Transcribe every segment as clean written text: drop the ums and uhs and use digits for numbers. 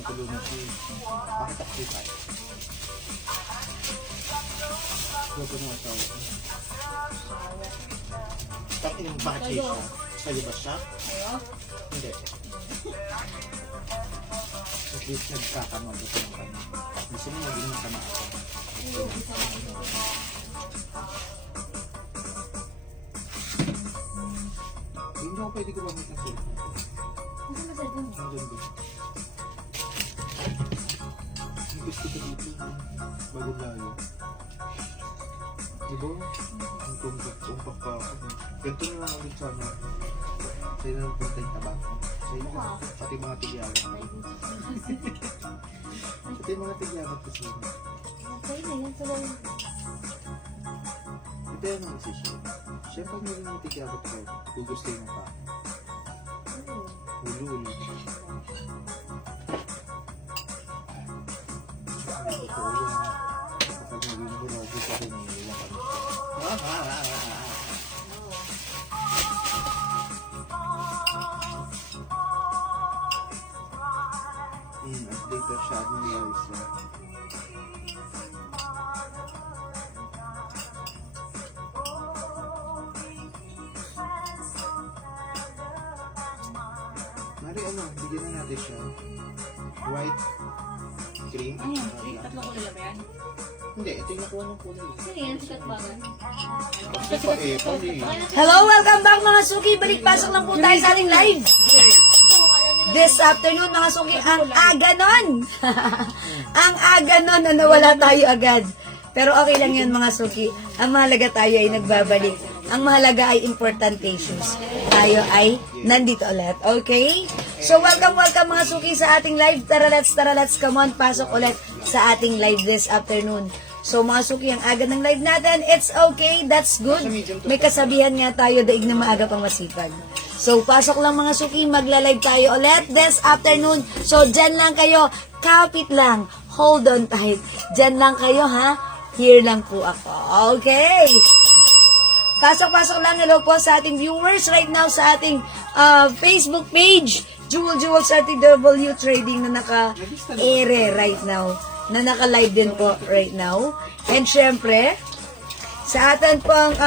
makulo na siya. Bakit ako siya? Huwag na ang tawag. Bakit yung bakit siya? Sa'yo ba siya? Hindi. At least nagkakamag ito ng kanya. Gusto mo maging kama ako. Hindi ako pwede gumamit ng cellphone. Ano ba cellphone mo? Ang ganda. Ang gusto ko dito. Bagong layo. Diba? Ang tumpak pa ako. Ganito na lang ulit sana. Sa'yo na lang punta yung tabako. Sa'yo na lang. Pati mga tigyagat. Pati mga tigyagat kasi. Sa'yo na yan. Sa'yo na. Ito yan ang isisyo. Siyempre pag meron mga tigyagat ko, gugustuhin mo pa. Ulul. Hindi ko yun. Kapag maging bunobo sa akin, nila kami. Update siya ng voice. Mari ano, bigyan na natin siya. White, cream. Tatlong kulay ba yan? Hindi, ito yung nakuha ng kulay. Sino yan? Sikat ba yan? Hello, welcome back mga suki. Balik-pasok lang po tayo sa ating live. This afternoon mga suki, ang aga nun. Ang aga nun na nawala tayo agad. Pero okay lang yun mga suki. Ang mahalaga tayo ay nagbabalik. Ang mahalaga ay important issues. Tayo ay nandito ulit. Okay? So welcome mga suki sa ating live. Tara let's, come on. Pasok ulit sa ating live this afternoon. So mga suki, ang aga ng live natin, it's okay, that's good. May kasabihan nga tayo, daig na maaga pang masipag. So pasok lang mga suki, magla-live tayo ulit this afternoon. So dyan lang kayo, kapit lang, hold on tight. Dyan lang kayo ha, here lang po ako. Okay. Pasok lang, hello po sa ating viewers right now sa ating Facebook page, Jewels RTW Trading na naka-ere right now. Na naka-live din po right now. And syempre, sa atin pong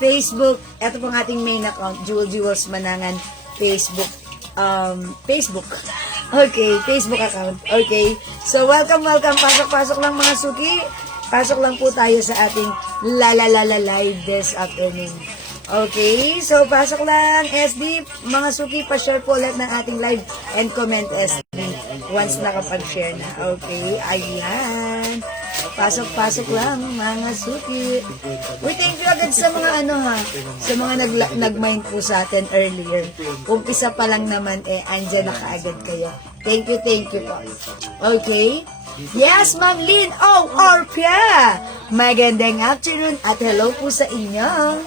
Facebook, ito pong ating main account, Jewels Manangan Facebook. Facebook. Okay, Facebook account. Okay. So, welcome. Pasok lang mga suki. Pasok lang po tayo sa ating live this afternoon. Okay, so pasok lang SD, mga suki, pa-share po ulit ng ating live and comment SD once nakapag-share na. Okay, ayan. Pasok lang mga suki. We thank you agad sa mga sa mga nag-mind po sa atin earlier. Umpisa pa lang naman andyan na kaagad kayo. Thank you po. Okay. Yes, Ma'am Lynn Orpia. Magandang afternoon at hello po sa inyo.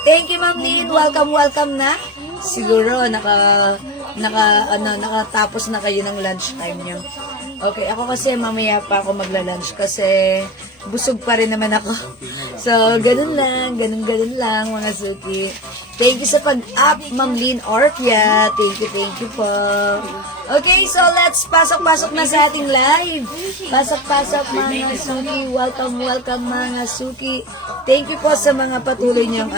Thank you, Ma'am Lynn. Welcome na. Siguro nakatapos na kayo ng lunch time niyo. Okay, ako kasi mamaya pa ako magla-lunch kasi busog pa rin naman ako. So, ganun lang mga suki. Thank you sa pag-up, Ma'am Lynn Orpia. Thank you po. Okay, so let's pasok na sa ating live. Pasok mga suki. Welcome mga suki. Thank you po sa mga patuloy niyong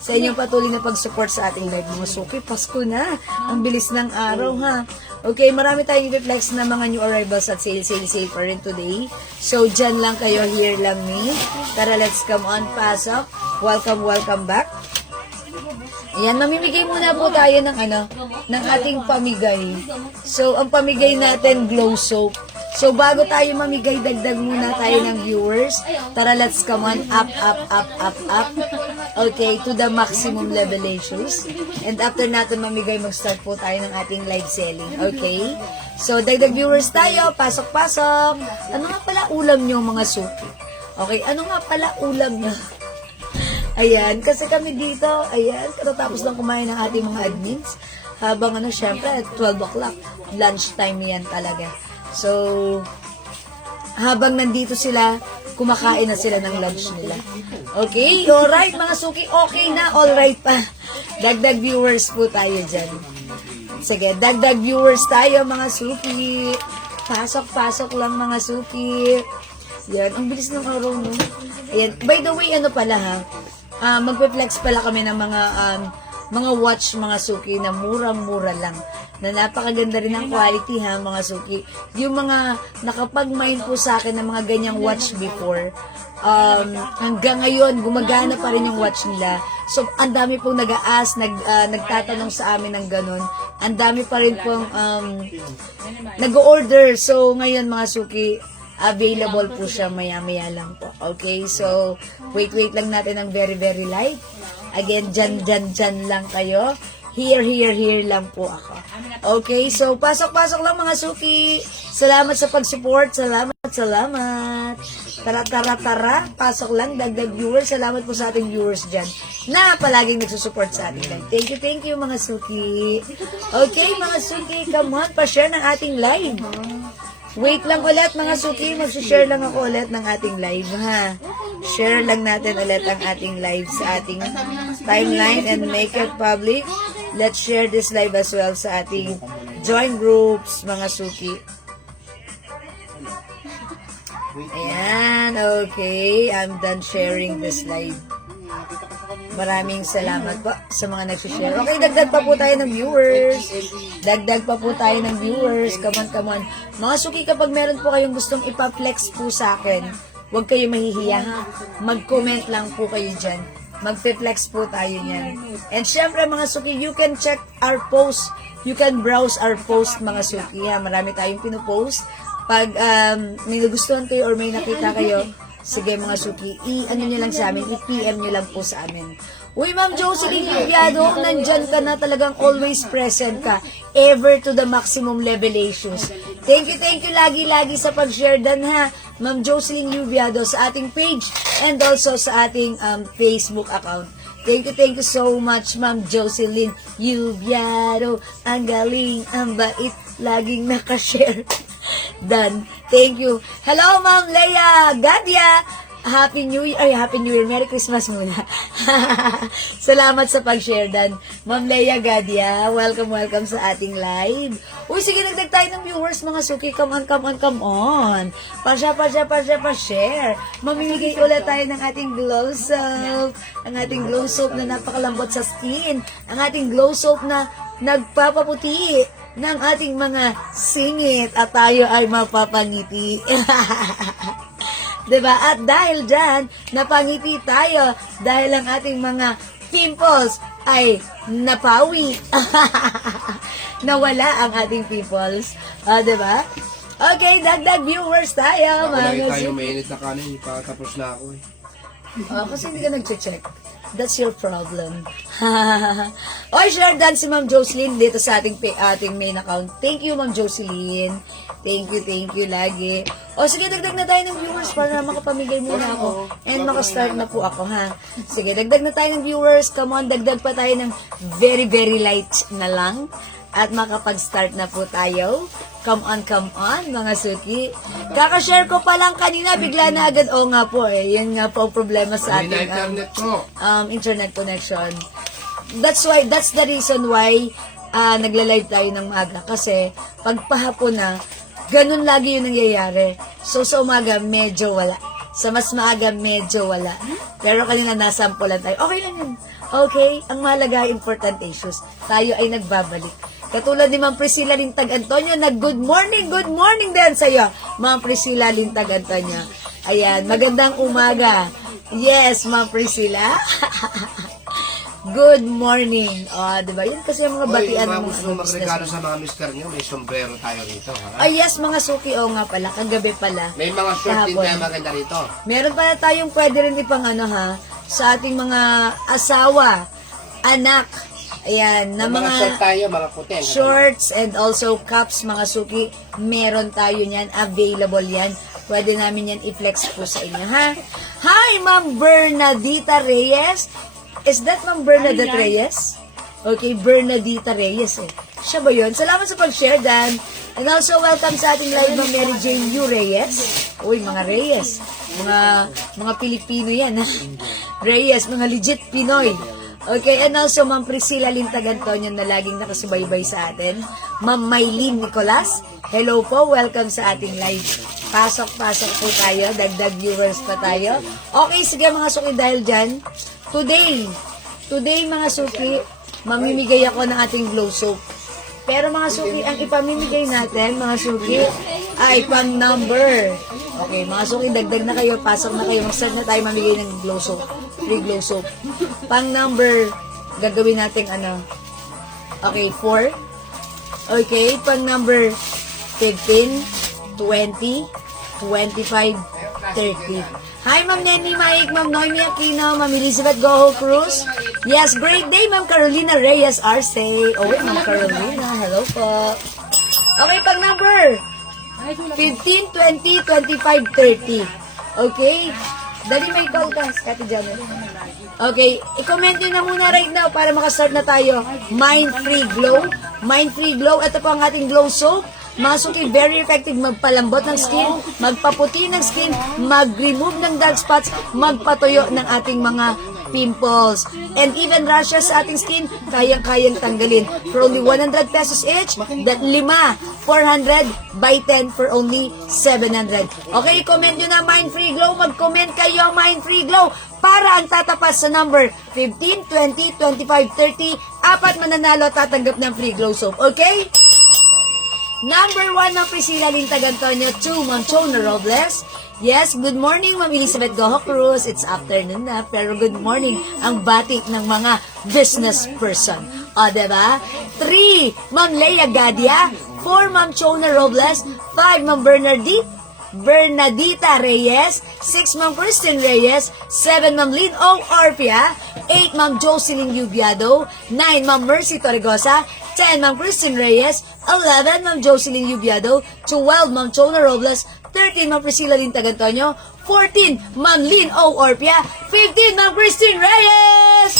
sa inyong patuloy na pag-support sa ating live mga suki. Pasko na. Ang bilis ng araw ha. Okay, marami tayong reflex na mga new arrivals at sale pa rin today. So, dyan lang kayo, here lang me. Tara, let's come on, pasok. Welcome back. Ayan, mamimigay muna po tayo ng ating pamigay. So, ang pamigay natin, glow soap. So, bago tayo mamigay, dagdag muna tayo ng viewers. Tara, let's come on, up. Okay, to the maximum levelations. And after natin mamigay, mag-start po tayo ng ating live selling. Okay? So, dagdag viewers tayo. Pasok. Ano nga pala ulam nyo, mga suki? Okay, ano nga pala ulam nyo? Ayan, kasi kami dito, katatapos lang kumain ng ating mga admins. Habang syempre, 12 o'clock, lunchtime yan talaga. So, habang nandito sila, kumakain na sila ng lunch nila. Okay, alright mga suki, okay na, alright pa. Dagdag viewers po tayo dyan. Sige, dagdag viewers tayo mga suki. Pasok-pasok lang mga suki. Yan, ang bilis ng araw no. Ayan, by the way, ano pala ha? Magpe-flex pala kami ng mga watch mga suki na murang-mura lang. Na napakaganda rin ang quality ha mga suki. Yung mga nakapag-mind po sa akin ng mga ganyang watch before, hanggang ngayon gumagana pa rin yung watch nila. So ang dami pong nagtatanong sa amin ng ganun. Ang dami pa rin pong nag-order. So ngayon mga suki, available po siya maya-maya lang po. Okay, so wait lang natin ng very very light. Again, dyan lang kayo. Here lang po ako. Okay, so pasok lang mga suki. Salamat sa pag-support. Salamat. Tara. Pasok lang, dagdag viewers. Salamat po sa ating viewers dyan na palaging nagsusupport sa ating live. Thank you mga suki. Okay, mga suki, come on, pa-share ng ating live. Wait lang ulit mga suki, mag-share lang ako ulit ng ating live ha. Share lang natin ulit ang ating live sa ating timeline and make it public. Let's share this live as well sa ating join groups mga suki. Ayan, okay. I'm done sharing this live. Maraming salamat po sa mga nag-share. Okay, dagdag pa po tayo ng viewers. Come on. Mga suki, kapag meron po kayong gustong ipa-flex po sa akin, huwag kayo mahihiya. Mag-comment lang po kayo dyan. Magpe-flex po tayo yan. And syempre mga suki, you can check our post. You can browse our post mga suki. Ha? Marami tayong pinupost. Pag may nagustuhan kayo or may nakita kayo, sige mga suki, i-ano nyo lang sa amin, i-PM nyo lang po sa amin. Uy, Ma'am Jocelyn Liviado, nandyan ka na, talagang always present ka. Ever to the maximum levelations. Thank you lagi sa pag-share dan ha, Ma'am Jocelyn Liviado sa ating page and also sa ating Facebook account. Thank you so much, Ma'am Jocelyn Liviado. Ang galing, ang bait, laging nakashare. Dan, thank you. Hello, Ma'am Leia Gadia. Happy New Year. Merry Christmas muna. Salamat sa pag-share, Dan. Ma'am Leia Gadia, welcome sa ating live. Uy, sige, nagdag tayo ng viewers, mga suki. Come on. Pa-share. Mamimigay ulit tayo ng ating glow soap. Ang ating glow soap na napakalambot sa skin. Ang ating glow soap na nagpapaputi ng ating mga singit at tayo ay mapapangiti. Diba? At dahil dyan, napangiti tayo dahil ang ating mga pimples ay napawi. Nawala ang ating pimples. Diba? Okay, dagdag viewers tayo. Lagi tayo mainit na kanin, tapos na ako eh. Kasi hindi ka nag-check. That's your problem. Oy, share dan si Ma'am Jocelyn dito sa ating main account. Thank you, Ma'am Jocelyn. Thank you lagi. O sige, dagdag na tayo ng viewers para makapamigay muna ako. And makastart na po ako, ha. Sige, dagdag na tayo ng viewers. Come on, dagdag pa tayo ng very, very light na lang. At makapag-start na po tayo. Come on, mga suki. Kakashare ko pa lang kanina, bigla na agad. O nga po yun nga po ang problema sa ating internet connection. That's the reason why nagla-live tayo ng maaga. Kasi pag pahapon na, ganun lagi yung nangyayari. So sa umaga, medyo wala. Sa mas maaga, medyo wala. Pero kanina nasampulan tayo. Okay lang yun. Okay? Ang mahalaga, important issues. Tayo ay nagbabalik. Katulad ni Ma'am Priscilla Lintag Antonio, good morning din sa iyo, Ma'am Priscilla Lintag Antonio. Ayan, magandang umaga. Yes, Ma'am Priscilla. Good morning. Diba? Yun kasi yung mga batian ng mga gusto magregalo sa mga mister nyo, may sombrero tayo rito. Yes, mga suki. Nga pala, kagabi pala. May mga short din tayo maganda rito. Meron pala tayong pwede rin ipang sa ating mga asawa, anak, ayan, na mga short tayo, mga puti. Shorts and also caps, mga suki. Meron tayo niyan, available yan. Pwede namin yan i-flex po sa inyo, ha? Hi, Ma'am Bernadita Reyes. Is that Ma'am Bernadette Reyes? Okay, Bernadita Reyes Siya ba yun? Salamat sa pag-share, Dan. And also, welcome sa ating live ng Mary Jane Yu Reyes. Uy, mga Reyes. Mga Pilipino yan, ha? Reyes, mga legit Pinoy. Okay, and also Ma'am Priscilla Lintag Antonio na laging nakasubaybay sa atin. Ma'am Maylene Nicolas, hello po, welcome sa ating live. Pasok-pasok po tayo, dagdag viewers pa tayo. Okay, sige mga suki, dahil dyan, today mga suki, mamimigay ako ng ating glow soap. Pero mga suki, ang ipamimigay natin, mga suki, ay pang number. Okay, mga suki, dagdag na kayo, pasok na kayo, mag-start na tayo mamigay ng glow soap. Free glow soap. Pang number, gagawin natin ano. Okay, 4. Okay, pang number 15, 20, 25, 30. Hi, Ma'am Nenny Maik, Ma'am Noemi Aquino, Ma'am Elizabeth Goho Cruz. Yes, great day, Ma'am Carolina Reyes Arce. Oh, Ma'am Carolina, hello po. Okay, pang number 15, 20, 25, 30. Okay? Dali may call ka, Kati Janet. Okay, i-comment nyo na muna right now para makastart na tayo. Mind Free Glow. Mind Free Glow. Ito po ang ating glow soap. Mga suki, very effective magpalambot ng skin, magpaputi ng skin, mag-remove ng dark spots, magpatuyo ng ating mga pimples. And even rashes sa ating skin, kayang-kayang tanggalin. For only 100 pesos each, that 5, 400 by 10 for only 700. Okay, comment nyo na Mind Free Glow. Mag-comment kayo Mind Free Glow para ang tatapas sa number 15, 20, 25, 30. 4 mananalo tatanggap ng free glow soap. Okay? Number 1, Ma'am Priscilla Lintag Antonio. 2, Ma'am Chona Robles. Yes, good morning, Ma'am Elizabeth Goho Cruz. It's afternoon na, pero good morning ang batik ng mga business person. O, diba? 3, Ma'am Leia Gadia. 4, Ma'am Chona Robles. 5, Ma'am Bernadita Reyes. 6, Ma'am Kristen Reyes. 7, Ma'am Lynn O. Orpia. 8, Ma'am Jocelyn Yubiado. 9, Ma'am Mercy Torregosa. 10, Ma'am Kristen Reyes. 11, Ma'am Jocelyn Yubiado. 12, Ma'am Chona Robles. 13, Ma'am Priscilla Lintag Antonio. 14, Ma'am Lynn O. Orpia. 15, Ma'am Kristen Reyes!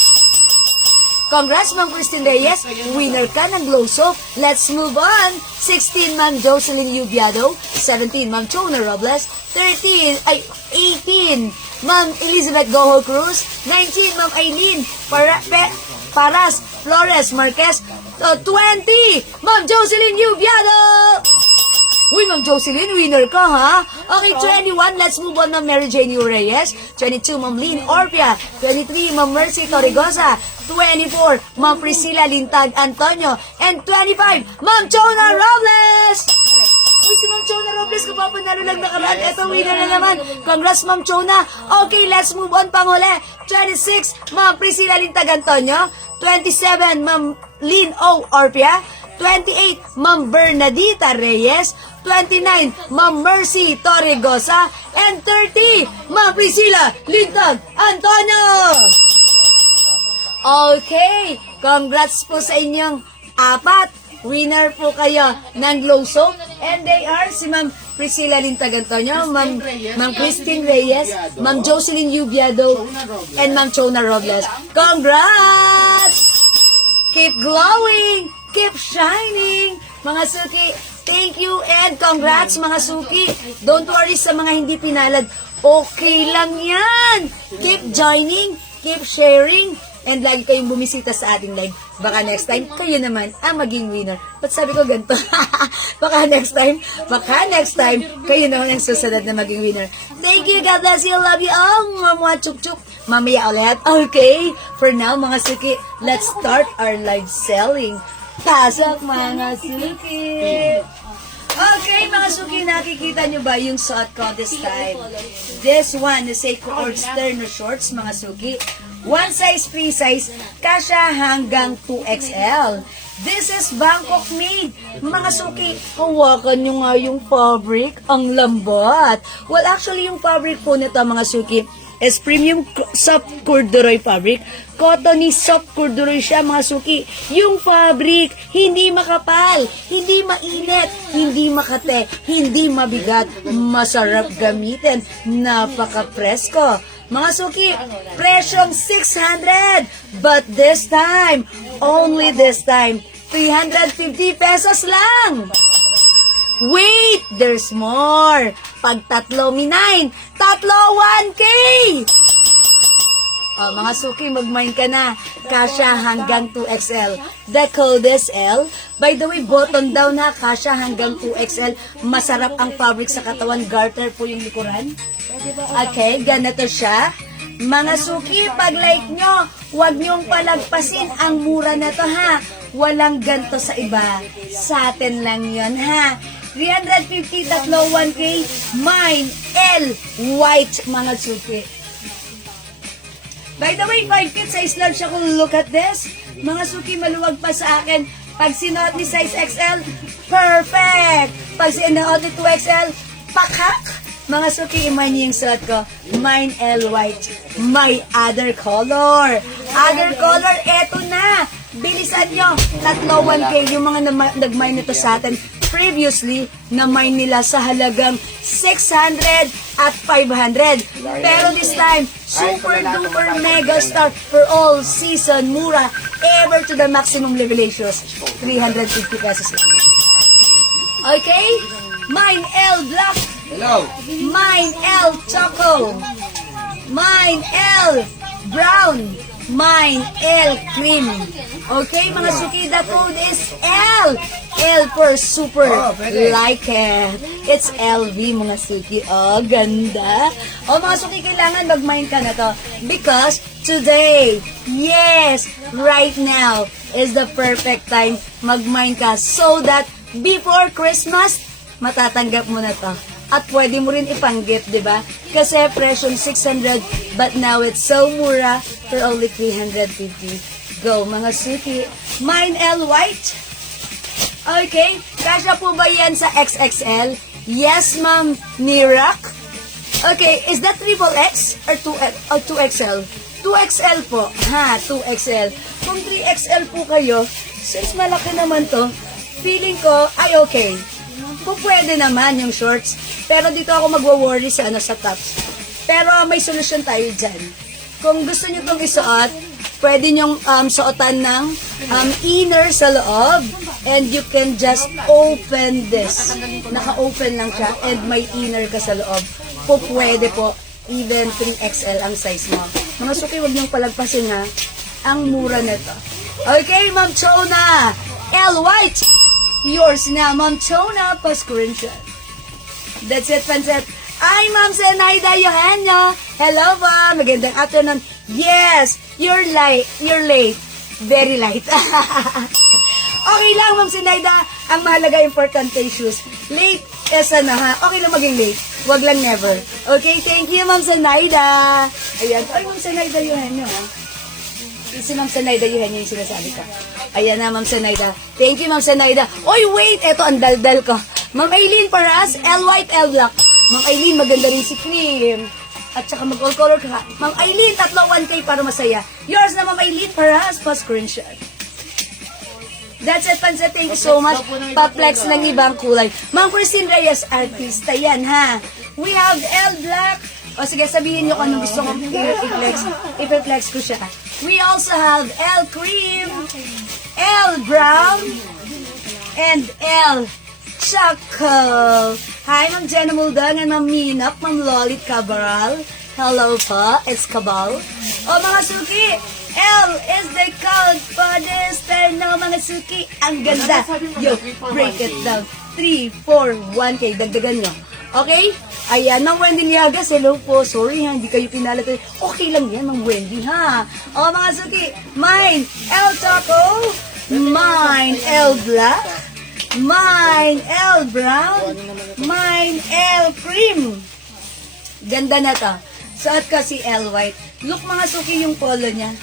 Congrats, Ma'am Kristen Reyes. Winner ka ng glow soap. Let's move on. 16, Ma'am Jocelyn Yubiado. 17, Ma'am Chona Robles. 18, Ma'am Elizabeth Goho Cruz. 19, Ma'am Aileen Paras Flores Marquez. 20, Ma'am Jocelyn Yubiado. Uy, Ma'am Jocelyn, winner ka, ha? Okay, 21, let's move on, Ma'am Mary Jane Reyes. 22, Ma'am Lynn Orpia. 23, Ma'am Mercy Torregosa. 24, Ma'am Priscilla Lintag Antonio. And 25, Ma'am Chona Robles! Uy, si Ma'am Chona Robles, kung papanalo lang nakaraan, eto winner na naman. Congrats, Ma'am Chona. Okay, let's move on, panghuli. 26, Ma'am Priscilla Lintag Antonio. 27, Ma'am Lynn O. Orpia. 28, Ma'am Bernadita Reyes. 29, Ma'am Mercy Torregosa. And 30, Ma'am Priscilla Lintag Antonio. Okay, congrats po sa inyong 4. Winner po kayo ng glow soap. And they are si Ma'am Priscilla Lintag Antonio, Ma'am Christine Reyes, Ma'am Jocelyn Yubiado, and Ma'am Chona Robles. Congrats! Keep glowing! Keep shining! Mga suki, thank you and congrats mga suki. Don't worry sa mga hindi pinalad. Okay lang yan. Keep joining, keep sharing, and lagi kayong bumisita sa ating live. Baka next time, kayo naman ang maging winner. Ba't sabi ko ganito? baka next time, kayo naman ang susunod na maging winner. Thank you, God bless you, love you all. Mga chuk-chuk. Mamaya ulit. Okay, for now mga suki, let's start our live selling. Pasok mga suki! Okay, mga suki, nakikita nyo ba yung suot ko this time? This one is a Coordster na shorts, mga suki. One size, free size, kasya hanggang 2XL. This is Bangkok made. Mga suki, hawakan nyo nga yung fabric. Ang lambot. Well, actually, yung fabric po nito, mga suki, is premium soft corduroy fabric. Cottony soft corduroy siya, mga suki. Yung fabric, hindi makapal, hindi mainit, hindi makate, hindi mabigat, masarap gamitin, napaka-presko. Mga suki, presyong 600, but this time, only this time, 350 pesos lang. Wait, there's more. Pag tatlo 9, tatlo 1K. Mga suki, mag-mine ka na. Kasha hanggang 2XL. The code is L. By the way, button down ha. Kasha hanggang 2XL. Masarap ang fabric sa katawan. Garter po yung likuran. Okay, ganito siya. Mga suki, pag-like nyo, huwag nyong palagpasin ang mura na to ha. Walang ganto sa iba. Sa atin lang yon ha. 350, tatlo, 1K, mine, L, white, mga suki. By the way, 5 feet size large ako. Look at this. Mga suki, maluwag pa sa akin. Pag sinuot ni size XL, perfect. Pag sinuot ni 2XL, pakak. Mga suki, iman niyo yung suot ko. Mine L white. My other color. Other color, eto na. Bilisan nyo. Tatlo 1K. Yung mga nag-mine nito sa atin, previously, na-mine nila sa halagang 600 at 500. Pero this time, super duper mega star for all season, mura, ever to the maximum revelations, 350 pesos lang. Okay? Mine L black. Hello. Mine L choco. Mine L brown. Mine L cream. Okay, mga suki, the code is L. L for super. Like it. It's LV, mga suki. Oh, ganda. Oh, mga suki, kailangan mag-mine ka na to. Because today, yes, right now, is the perfect time mag-mine ka so that before Christmas, matatanggap mo na to. At pwede mo rin ipang-gift, di ba? Kasi presyo 600, but now it's so mura for only 350. Go, mga suki. Mine L white. Okay, kasya po ba yan sa XXL? Yes, ma'am, Mirak. Okay, is that triple X or 2XL? 2XL po. Ha, 2XL. Kung 3XL po kayo, since malaki naman to, feeling ko, ay okay. Kung pwede naman yung shorts. Pero dito ako magwo-worry sa sa tops. Pero may solusyon tayo dyan. Kung gusto nyo itong isuot, pwede nyong suotan ng inner sa loob. And you can just open this. Naka-open lang siya and may inner ka sa loob. Po pwede po. Even 3XL ang size mo. Mga suki, huwag nyong palagpasin ha. Ang mura nito. Okay, Ma'am Chona. L white. Yours na, Ma'am Chona, pa-screenshot. That's it, Panset. Ay, Ma'am Zenaida Eugenio. Hello ba? Magandang afternoon. Yes, you're late. Very light. Okay lang, Ma'am Zenaida. Ang mahalaga, importante shoes. Late, ha? Okay lang maging late. Wag lang never. Okay, thank you, Ma'am Zenaida. Ayan. Ay, Ma'am Zenaida Eugenio, ha? Si Ma'am Zenaida Eugenio yung sinasabi ko. Ayan na, Ma'am Zenaida. Thank you, Ma'am Zenaida. Oy, wait! Eto, ang daldal ko. Ma'am Aileen Paras, L white, L black. Ma'am Aileen, maganda rin si Cream. At saka mag-all color ka. Ma'am Aileen, tatlo 1K para masaya. Yours na, Ma'am Aileen Paras, pa-screenshot. That's it, Pansa. Thank you so much. Pa-flex ng ibang kulay. Ma'am Christine Reyes, artista yan, ha? We have L black. O sige, sabihin nyo kung anong gusto kong i-flex. I-flex ko siya. We also have L cream, L brown, and L choco. Hi, Ma'am Jenna Muldang and Ma'am Minap, Ma'am Lolit Cabral. Hello po, it's Cabal. O mga suki, L is the code for this time na mga suki. Ang ganda. Yo, break it down. 3, 4, 1K. Dagdagan nyo. Okay? Ayan, Ma'am Wendy Niagas, hello po. Sorry ha, hindi kayo pinala to. Okay lang yan, Ma'am Wendy ha. O mga suki, mine, L Choco, mine, L Black, mine, L Brown, mine, L Cream. Ganda na to. Suot ko si L White. Look mga suki yung polo niya.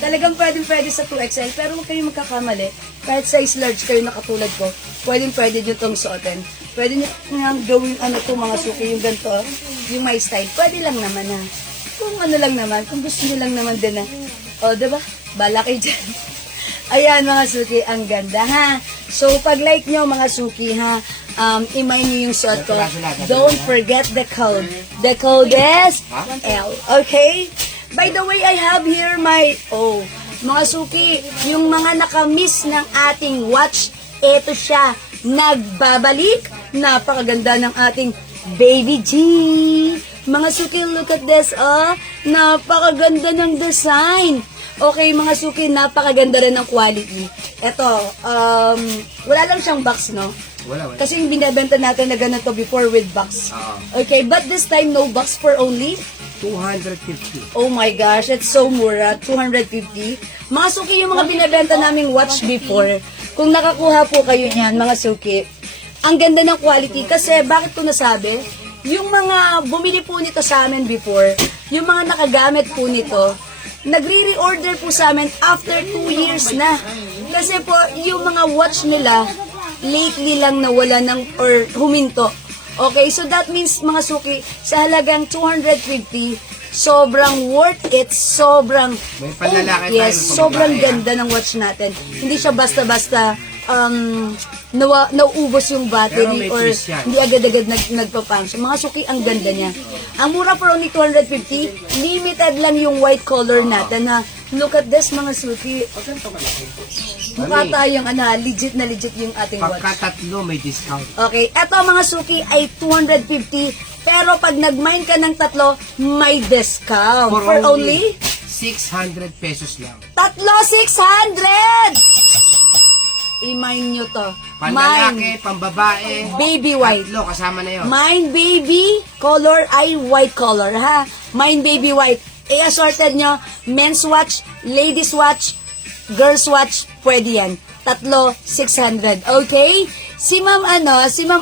Talagang pwede sa 2XL, pero huwag kayong magkakamali. Kahit size large kayo na katulad ko, pwede nyo itong suotin. Pwede nyo nga gawin mga suki, yung ganito, yung my style. Pwede lang naman ha. Kung ano lang naman, kung gusto nyo lang naman din ha. O, diba? Bala kayo dyan. Ayan mga suki, ang ganda ha. So, pag-like nyo mga suki ha, imay nyo yung suot ko. Don't forget the code. The code is L. Okay? By the way, I have here my, mga suki, yung mga nakamiss ng ating watch, eto siya, nagbabalik. Napakaganda ng ating Baby G. Mga suki, look at this, oh. Napakaganda ng design. Okay, mga suki, napakaganda rin ng quality. Ito, wala lang siyang box, no? Wala. Kasi yung binibenta natin na ganito before with box. Oo. Okay, but this time, no box for only 250. oh my gosh, it's so mura. 250. Mga suki, yung mga binibenta naming watch before, kung nakakuha po kayo niyan, mga suki, ang ganda ng quality. Kasi, bakit ko nasabi? Yung mga bumili po nito sa amin before, yung mga nakagamit po nito, nagre-reorder po sa amin after 2 years na. Kasi po, yung mga watch nila, lately lang nawala ng, or huminto. Okay, so that means, mga suki, sa halagang 250, sobrang worth it, sobrang, May panlalaki tayo, yes, may sobrang pambabae, ganda ng watch natin. Hindi siya basta-basta, nauubos yung battery Pero may or twist yan. hindi agad-agad nagpa-function. Mga suki, ang ganda niya. Ang mura for only 250, limited lang yung white color natin ha. Look at this, mga suki. Mukha tayong legit na legit yung ating watch. Pagkatatlo, may discount. Okay, eto mga suki ay 250, pero pag nag-mine ka ng tatlo, may discount. For only 600 pesos lang. tatlo 600! I-mine nyo to. Panlalaki, Mine, pambabae, baby white. tatlo, kasama na yun. Mine baby color ay white color, ha? Mine baby white. I-assorted nyo, men's watch, ladies watch, girls watch, pwede yan. Tatlo, 600. Okay? Si Ma'am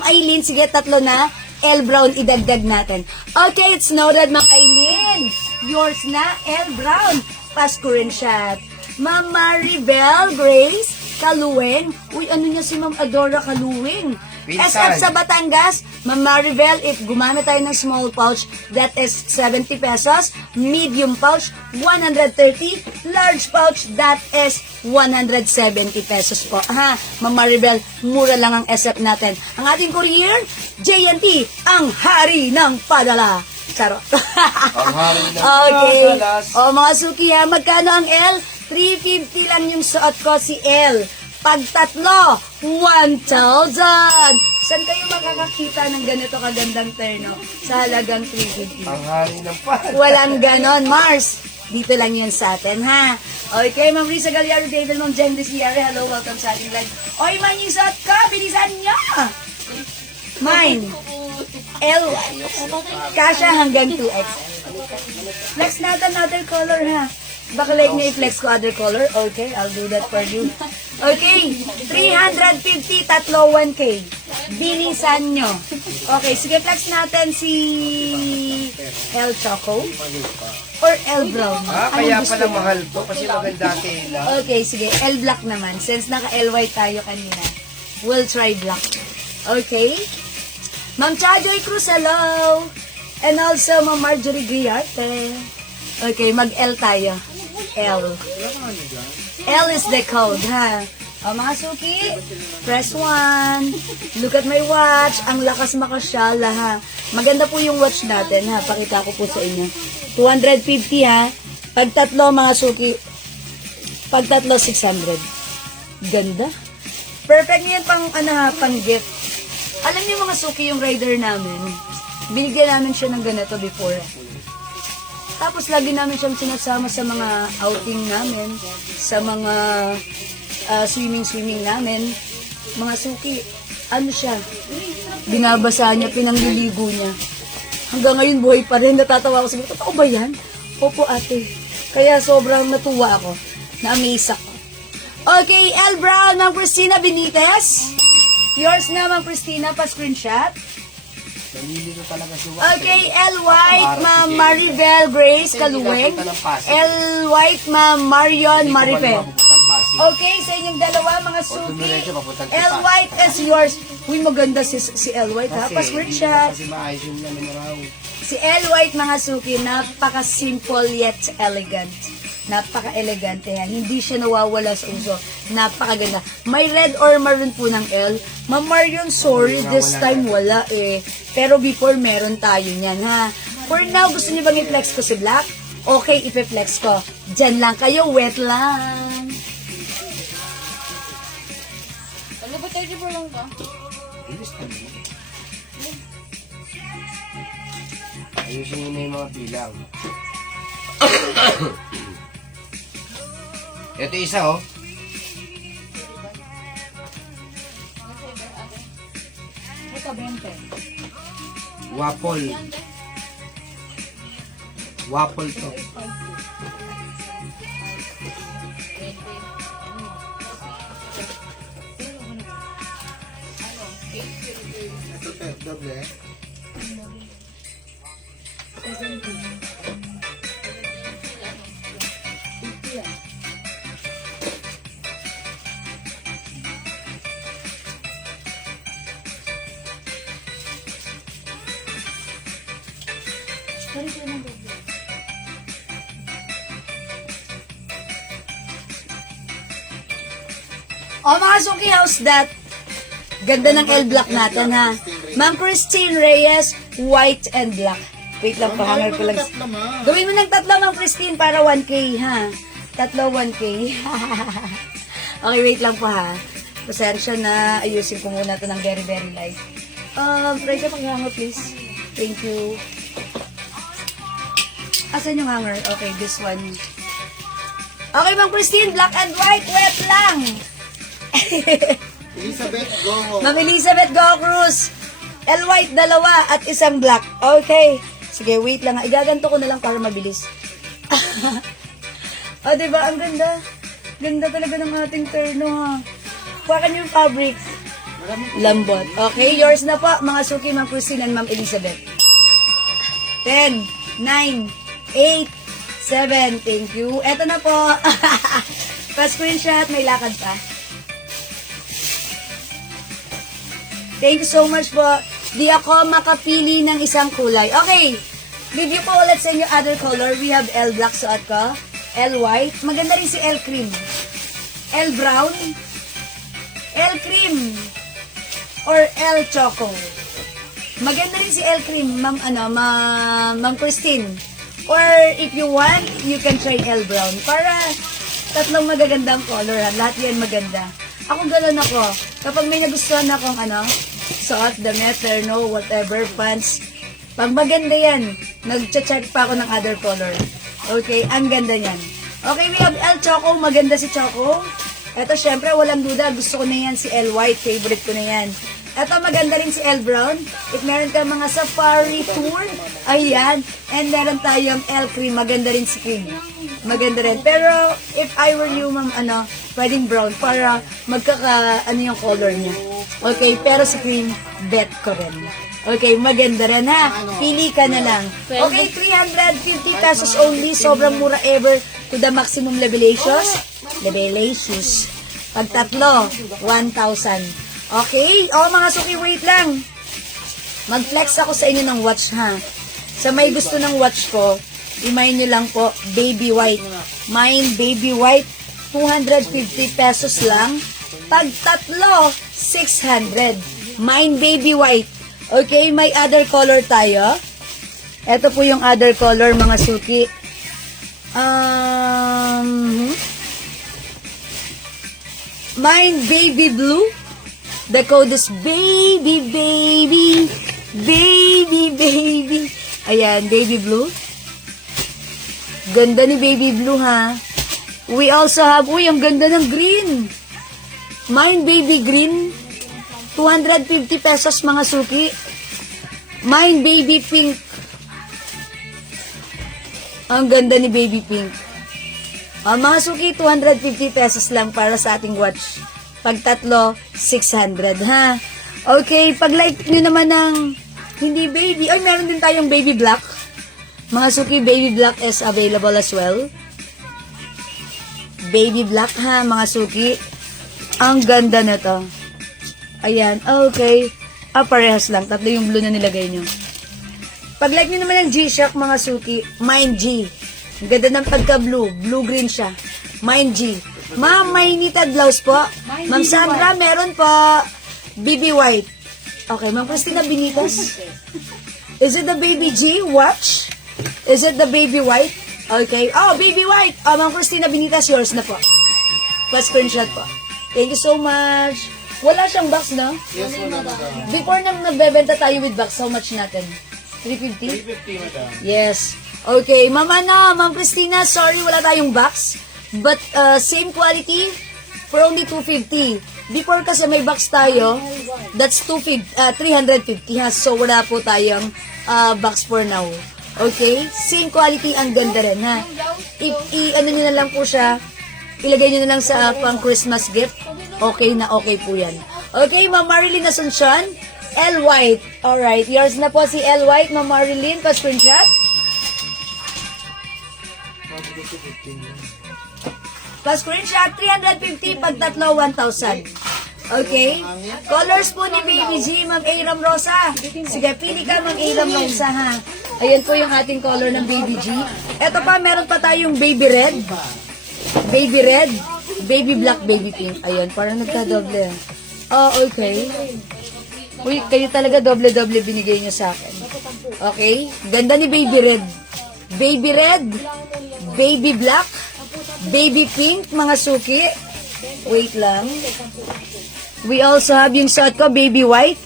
Aileen, sige, tatlo na. L Brown, idagdag natin. Okay, it's noted, Ma'am Aileen. Yours na, L Brown. Pasko rin siya. Ma'am Maribel Grace Kaluwing. Uy, ano niya si Ma'am Adora Kaluwing? Pinsan. SF sa Batangas, Ma'am Maribel, if gumamit tayo ng small pouch, that is 70 pesos. Medium pouch, 130. Large pouch, that is 170 pesos po. Ha, Ma'am Maribel, mura lang ang SF natin. Ang ating courier, JNT, ang hari ng padala. Charot. Ang hari ng Okay. padalas. O mga suki ha, magkano ang L? 350 lang yung suot ko, si L. Pag tatlo, 1,000. Saan kayo makakakita ng ganito kagandang terno? Sa halagang 350. Ang hari ng pan. Walang ganon, Mars. Dito lang yun sa atin, ha? Okay, Ma'am Risa Galliaro, David, Ma'am Jen Desiare, hello, welcome sa ating live. Oy, man yung suot ko, bilisan nyo! Mine, L, kasha hanggang 2X. Flex natin other color, ha? Baka like niya i-flex ko other color? Okay, I'll do that for you. Okay, 350, tatlo 1K. Bilisan nyo. Okay, sige, flex natin si L Choco or L Brown. Kaya Anong gusto pala mo? mahal to kasi maganda tela. Okay, sige, L Black naman. Since naka-L white tayo kanina, we'll try black. Okay? Ma'am Chajoy Cruz, hello! And also, Ma'am Marjorie Guiarte. Okay, mag-L tayo. L. L is the code, ha? O, mga suki, press 1. Look at my watch. Ang lakas makasyala, ha? Maganda po yung watch natin, ha? Pakita ko po sa inyo. 250, ha? Pag tatlo, mga suki, pag tatlo, 600. Ganda. Perfect yun pang, pang gift. Alam niyo mga suki, yung rider namin, binigyan namin siya ng ganito before. Tapos lagi namin siyang sinasama sa mga outing namin, sa mga swimming namin. Mga suki, ano siya, binabasa niya, pinangliligo niya. Hanggang ngayon buhay pa rin, natatawa ako sa mga, totoo ba yan? Opo ate. Kaya sobrang natuwa ako, na-amaze ako. Okay, L Brown, Ma'am Christina Benitez. Yours na, Ma'am Christina, pa-screenshot. Nalilito talaga si Wax. Okay, L White, Ma'am Maribel Grace Kaluwing. L White, Ma'am Marion Marife. Okay, sa inyong dalawa, mga suki. L White is yours. Uy, maganda si L White, ha? Pa-screenshot. Kasi maayos yung numeraw. Si L White, mga suki, napaka-simple yet elegant. Napaka-elegante yan. Hindi siya nawawala sa uso. Napakaganda. May red or maroon po ng L. Ma'am Marion, sorry, this time wala eh. Pero before, meron tayo niyan, ha? For now, gusto niyo bang i-flex ko si Black? Okay, ipe-flex ko. Diyan lang kayo, wet lang. Ano ba 34 lang to? Ayusin mo na yung mga bilang. Ito isa oh. Ito, 20. Waffle. Waffle to. Ito, doble. O mga suki, how's that? Ganda ng L-block natin ha. Ma'am Christine Reyes, white and black. Wait lang, pahanger ko lang. Gawin mo ng tatlo, Ma'am Christine, para 1K ha. Tatlo 1K. Okay, wait lang po ha. Pasensya na, ayusin ko muna ito ng very, very light. Try ka pang-hanger, please. Thank you. Asan yung hanger? Okay, this one. Okay, Ma'am Christine, black and white, wet lang. Elizabeth, go. Ma'am Elizabeth, go Cruz. L white, dalawa, at isang black. Okay. Sige, wait lang. Igaganto ko na lang para mabilis. O, diba? Ang ganda. Ganda talaga ng ating terno, ha. Kuhakan yung fabric. Lambot. Okay, yours na po, mga suki, Ma'am Christine and Ma'am Elizabeth. 10, 9, 8, 7. Thank you. Eto na po. Pa-screenshot, may lakad pa. Thank you so much po. Di ako makapili ng isang kulay. Okay. Review po ulit sa inyo other color. We have L black suot ko. L white. Maganda rin si L cream. L brown. L cream. Or L choco. Maganda rin si L cream, Ma'am Christine. Or if you want, you can try L brown. Para tatlong magagandang color. Lahat yan maganda. Ako ganun ako. Kapag may nagustuhan akong suot, damit, terno, whatever, pants, pag maganda yan, nag-check pa ako ng other color. Okay, ang ganda yan. Okay, we have L Choco. Maganda si Choco. Ito, syempre, walang duda. Gusto ko na yan si L White. Favorite ko na yan. Ito, maganda rin si L Brown. If meron ka mga safari tour, ayan. And meron tayong L Cream. Maganda rin si Cream. Maganda rin. Pero, if I were you, ma'am, pwedeng brown para yung color niya. Okay, pero si Cream, bet ko rin. Okay, maganda rin ha. Pili ka na lang. Okay, 350 pesos only. Sobrang mura ever to the maximum levelations. Levelations. Pag tatlo, 1,000. Okay? O mga suki, wait lang. Mag-flex ako sa inyo ng watch ha. Sa may gusto ng watch ko, imayin nyo lang po, baby white. Mine, baby white, 250 pesos lang. Pag tatlo, 600. Mine, baby white. Okay, may other color tayo. Ito po yung other color, mga suki. Mine, baby blue. The code is baby, baby, baby, baby. Ayan, baby blue. Ganda ni baby blue, ha. We also have, ang ganda ng green. Mine, baby green. 250 pesos, mga suki. Mine, baby pink. Ang ganda ni baby pink. Mga suki, 250 pesos lang para sa ating watch. Pag tatlo, 600, ha? Okay, pag like nyo naman ng hindi baby, meron din tayong baby black. Mga suki, baby black is available as well. Baby black, ha, mga suki. Ang ganda na to. Ayan, okay. Parehas lang. Tatlo yung blue na nilagay nyo. Pag like nyo naman ng G-Shock, mga suki, mine G. Ang ganda ng pagka-blue. Blue-green siya. Mine G. Ma'am, may knitted blouse po. Ma'am Sandra, meron po. BB white. Okay, Ma'am Christina Benitas. Is it the baby G watch? Is it the baby white? Okay. Oh, baby white. Ma'am Christina Benitas, yours na po. Pa-screenshot po. Thank you so much. Wala siyang box, no? Yes, wala na. Before na nagbebenta tayo with box, how much natin? 350? 350, madam. Yes. Okay, Ma'am Christina, sorry wala tayong box. But same quality for only 250. Before kasi may box tayo, that's 350 ha. So wala po tayong box for now. Okay? Same quality, ang ganda rin ha. Ano nyo na lang po siya, ilagay nyo na lang sa pang Christmas gift. Okay na okay po yan. Okay, Ma'am Marilyn Asuncion, L. White. Alright, yours na po si L. White, Ma'am Marilyn, pa-screenshot. Pa-screenshot, 350, pag tatlo, 1,000. Okay? Colors po ni Baby G, Ma'am Aram Rosa. Sige, pili ka, Ma'am Aram Rosa, ha. Ayan po yung ating color ng Baby G. Ito pa, meron pa tayong Baby Red. Baby Red, Baby Black, Baby Pink. Ayan, parang nagka-doble. Oh, okay. Uy, kayo talaga doble-doble binigay nyo sa akin. Okay? Ganda ni Baby Red. Baby Red, Baby Black, Baby Pink, mga suki. Wait lang. We also have yung suot ko, Baby White.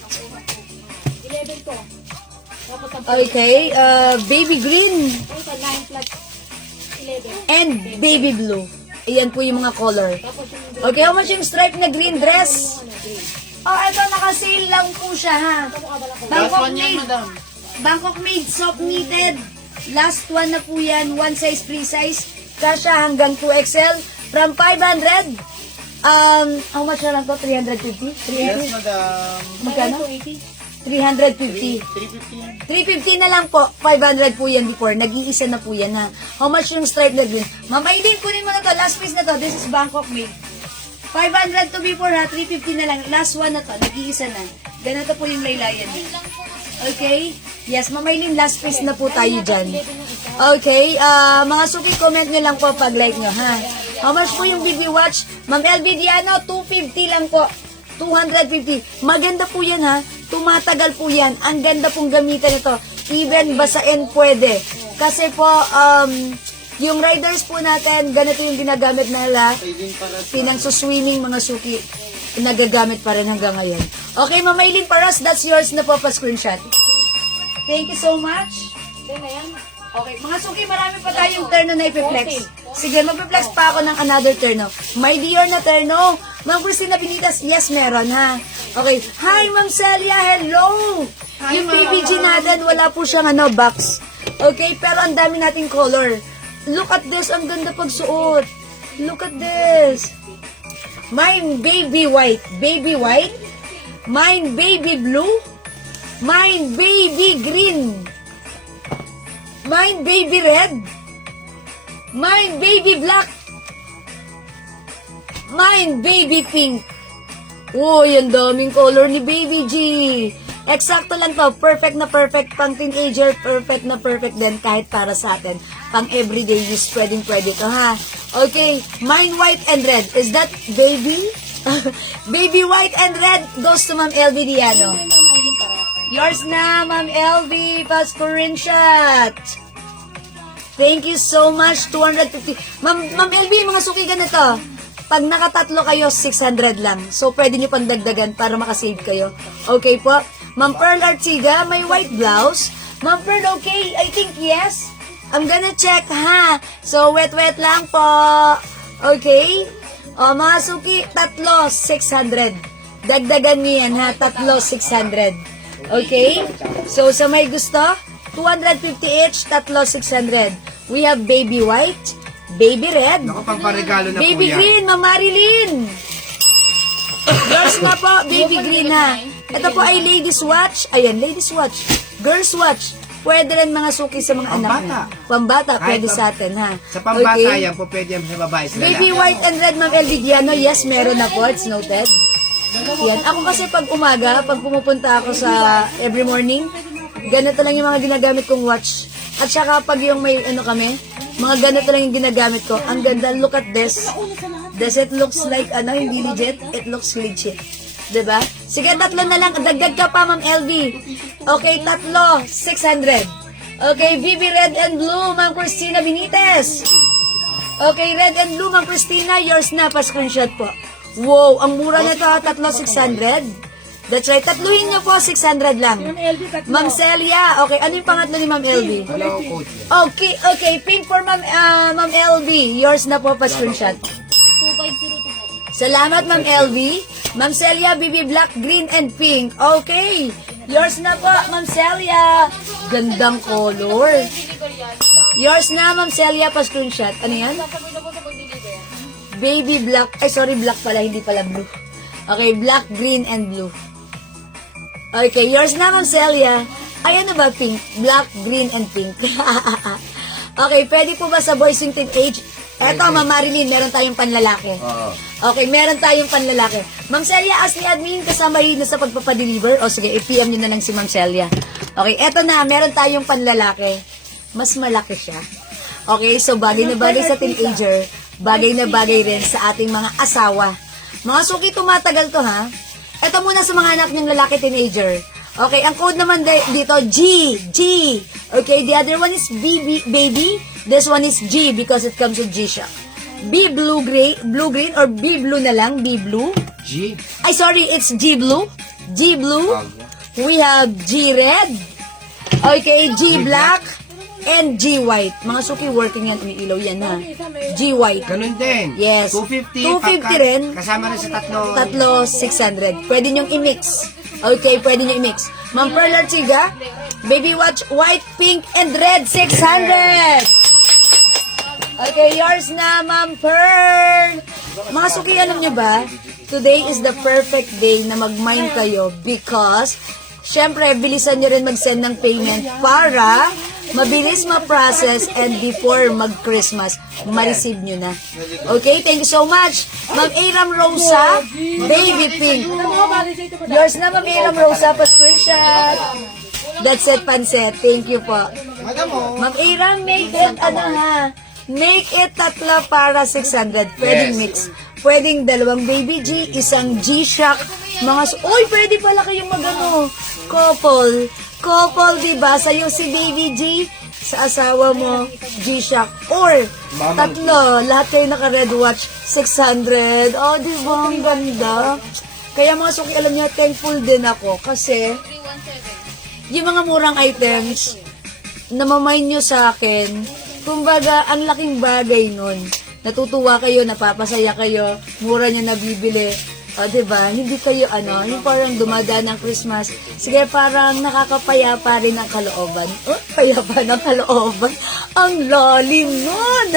Okay, Baby Green. And Baby Blue. Ayan po yung mga color. Okay, how much yung stripe na green dress? Oh, ito, naka-sale lang po siya, ha. Bangkok made. Bangkok made, soft knitted. Last one na po yan, one size, free size. Kasha hanggang 2XL. From 500. How much na lang to? 350? 350? Yes, madam. Magkano? 350. 350 na lang po. 500 po yan before. Nag-iisa na po yan, ha. How much yung stripe na green? Ma'am Aileen, kunin mo na to. Last piece na to. This is Bangkok made. 500 to before, ha. 350 na lang. Last one na to. Nag-iisa na. Ganito po yung laylayan niya. Okay? Yes, Ma'am Aileen, last piece na po tayo dyan. Okay, mga suki, comment nyo lang po pag like nyo, ha. How much po yung BB Watch? Ma'am LB Diano, 250 lang po. 250. Maganda po yan, ha. Tumatagal po yan. Ang ganda pong gamitan ito. Even basain pwede. Kasi po, yung riders po natin, ganito yung ginagamit nila. Pinang-swimming mga suki. Nagagamit pa rin hanggang ngayon. Okay, Ma'am Aileen Paras, that's yours na po pa-screenshot. Thank you so much. Okay, mga suki, marami pa tayong terno na ipiplex. Sige, magpiplex pa ako ng another terno. My dear na terno. Ma'am Christina Benitas, yes, meron, ha. Okay. Hi, Ma'am Celia, hello. Yung PPG natin, wala po siyang box. Okay, pero ang dami nating color. Look at this, ang ganda pagsuot. Look at this. Mine baby white. Baby white. Mine baby blue. Mine baby green. Mine baby red. Mine baby black. Mine baby pink. Uy, ang daming color ni Baby G. Eksakto lang to. Perfect na perfect pang teenager. Perfect na perfect din kahit para sa atin. Pang everyday use. Pwede to, ha. Okay. Mine white and red. Is that baby? Baby white and red goes to Ma'am LV Diano. Yours na, Ma'am LV. Pa-screenshot. Thank you so much. 250. Ma'am LV, mga suki ganito. Pag nakatatlo kayo, 600 lang. So, pwede nyo pang dagdagan para makasave kayo. Okay po. Ma'am Pearl Artiga, may white blouse. Ma'am Pearl, okay? I think yes. I'm gonna check, ha? So, wet lang po. Okay? O, mga suki, tatlo, 600. Dagdagan nyo yan, ha? Tatlo, 600. Okay? So, sa may gusto, 250 each, tatlo, 600. We have baby white, baby red, Naku, pagparegalo na baby po yan. green, Ma'am Marilyn. Girls na po, baby green, ha. Ito po ay ladies watch. Ayan, ladies watch. Girls watch. Pwede rin mga suki sa mga anak Pambata. na. Pambata, Kahit pwede sa atin, ha. Sa pambata Okay. yan po, pwede yan sa babae sa Baby lalaki. white and red, Ma'am Elvidiano. Yes, meron na po. It's noted. Yan. Ako kasi pag umaga, pag pumupunta ako sa every morning, ganito lang yung mga ginagamit kong watch. At saka pag yung may kami, mga ganito lang yung ginagamit ko. Ang ganda, look at this. Does it looks like, hindi legit? It looks legit. Diba? Sige, tatlo na lang. Dagdag ka pa, Ma'am LV. Okay, tatlo. 600. Okay, VV Red and Blue, Ma'am Christina Benitez. Okay, Red and Blue, Ma'am Christina. Yours na, pa-screenshot po. Wow, ang mura na to. Tatlo, 600. That's right. Tatluhin niyo po, 600 lang. Ma'am Celia. Okay, ano yung pangatlo ni Ma'am LB? Wala akong coach. Okay. Pink for Ma'am LB. Yours na po, pa-screenshot. 2502 po. Salamat, Ma'am LV. Ma'am Celia, BB Black, Green, and Pink. Okay. Yours na po, Ma'am Celia. Gandang color. Deliver yan. Yours na, Ma'am Celia, pa-screenshot. Ano yan? Sasabi na po sa pag-deliver. Baby black. Ay, sorry, black pala. Hindi pala blue. Okay, black, green, and blue. Okay, yours na, Ma'am Celia. Ay, ano ba, pink? Black, green, and pink. Okay, pwede po ba sa boys yung teenage? Eto, Ma'am Marilyn, meron tayong panlalaki. Oo. Okay, meron tayong panlalaki. Ma'am Celia, as ni admin, kasama rin na sa pagpapadeliver. O sige, i-PM nyo na lang si Ma'am Celia. Okay, eto na, meron tayong panlalaki. Mas malaki siya. Okay, so bagay na bagay sa teenager, bagay na bagay rin sa ating mga asawa. Mga suki, tumatagal to ha. Eto muna sa mga anak ng lalaki teenager. Okay, ang code naman dito, G. Okay, the other one is baby. This one is G because it comes with G-Shock. B blue green or B blue na lang, B blue. G. Ay, sorry, it's G blue. G blue. We have G red. Okay, G black. And G white. Mga suki, working yan, umiilaw yan ha. G white. Ganun din. Yes. 250. 250 rin. Kasama rin sa tatlo. Tatlo, 600. Pwede nyong i-mix. Okay, pwede nyo i-mix. Ma'am Pearl Artiga, Baby Watch, white, pink, and red, 600! Okay, yours na, Ma'am Pearl. Mga suki, alam nyo ba? Today is the perfect day na mag-mine kayo because, syempre, bilisan nyo rin mag-send ng payment para mabilis ma-process and before mag-Christmas, ma-receive nyo na. Okay, thank you so much. Ma'am Aram Rosa, Baby Pink. Yours na, Ma'am Aram Rosa, pa-screenshot. That's it, Panset. Thank you po. Ma'am Aram, make it, make it tatlo para 600. Pwedeng mix. Pwedeng dalawang Baby G, isang G-Shock. Uy, pwede pala kayong couple, diba? Sa'yo si Baby G, sa asawa mo, G-Shock. Or, tatlo, lahat kayo naka-red watch, 600. Oh, diba? Ang ganda. Kaya mga suki, alam niyo, thankful din ako kasi 317. yung mga murang items na mamay nyo sa akin, kumbaga, ang laking bagay nun. Natutuwa kayo, napapasaya kayo, mura nyo nabibili. O, diba? Hindi kayo, yung parang dumadaan ng Christmas. Sige, parang nakakapayapa rin ang kalooban. Oh, payapa ng kalooban. Ang lalim nun!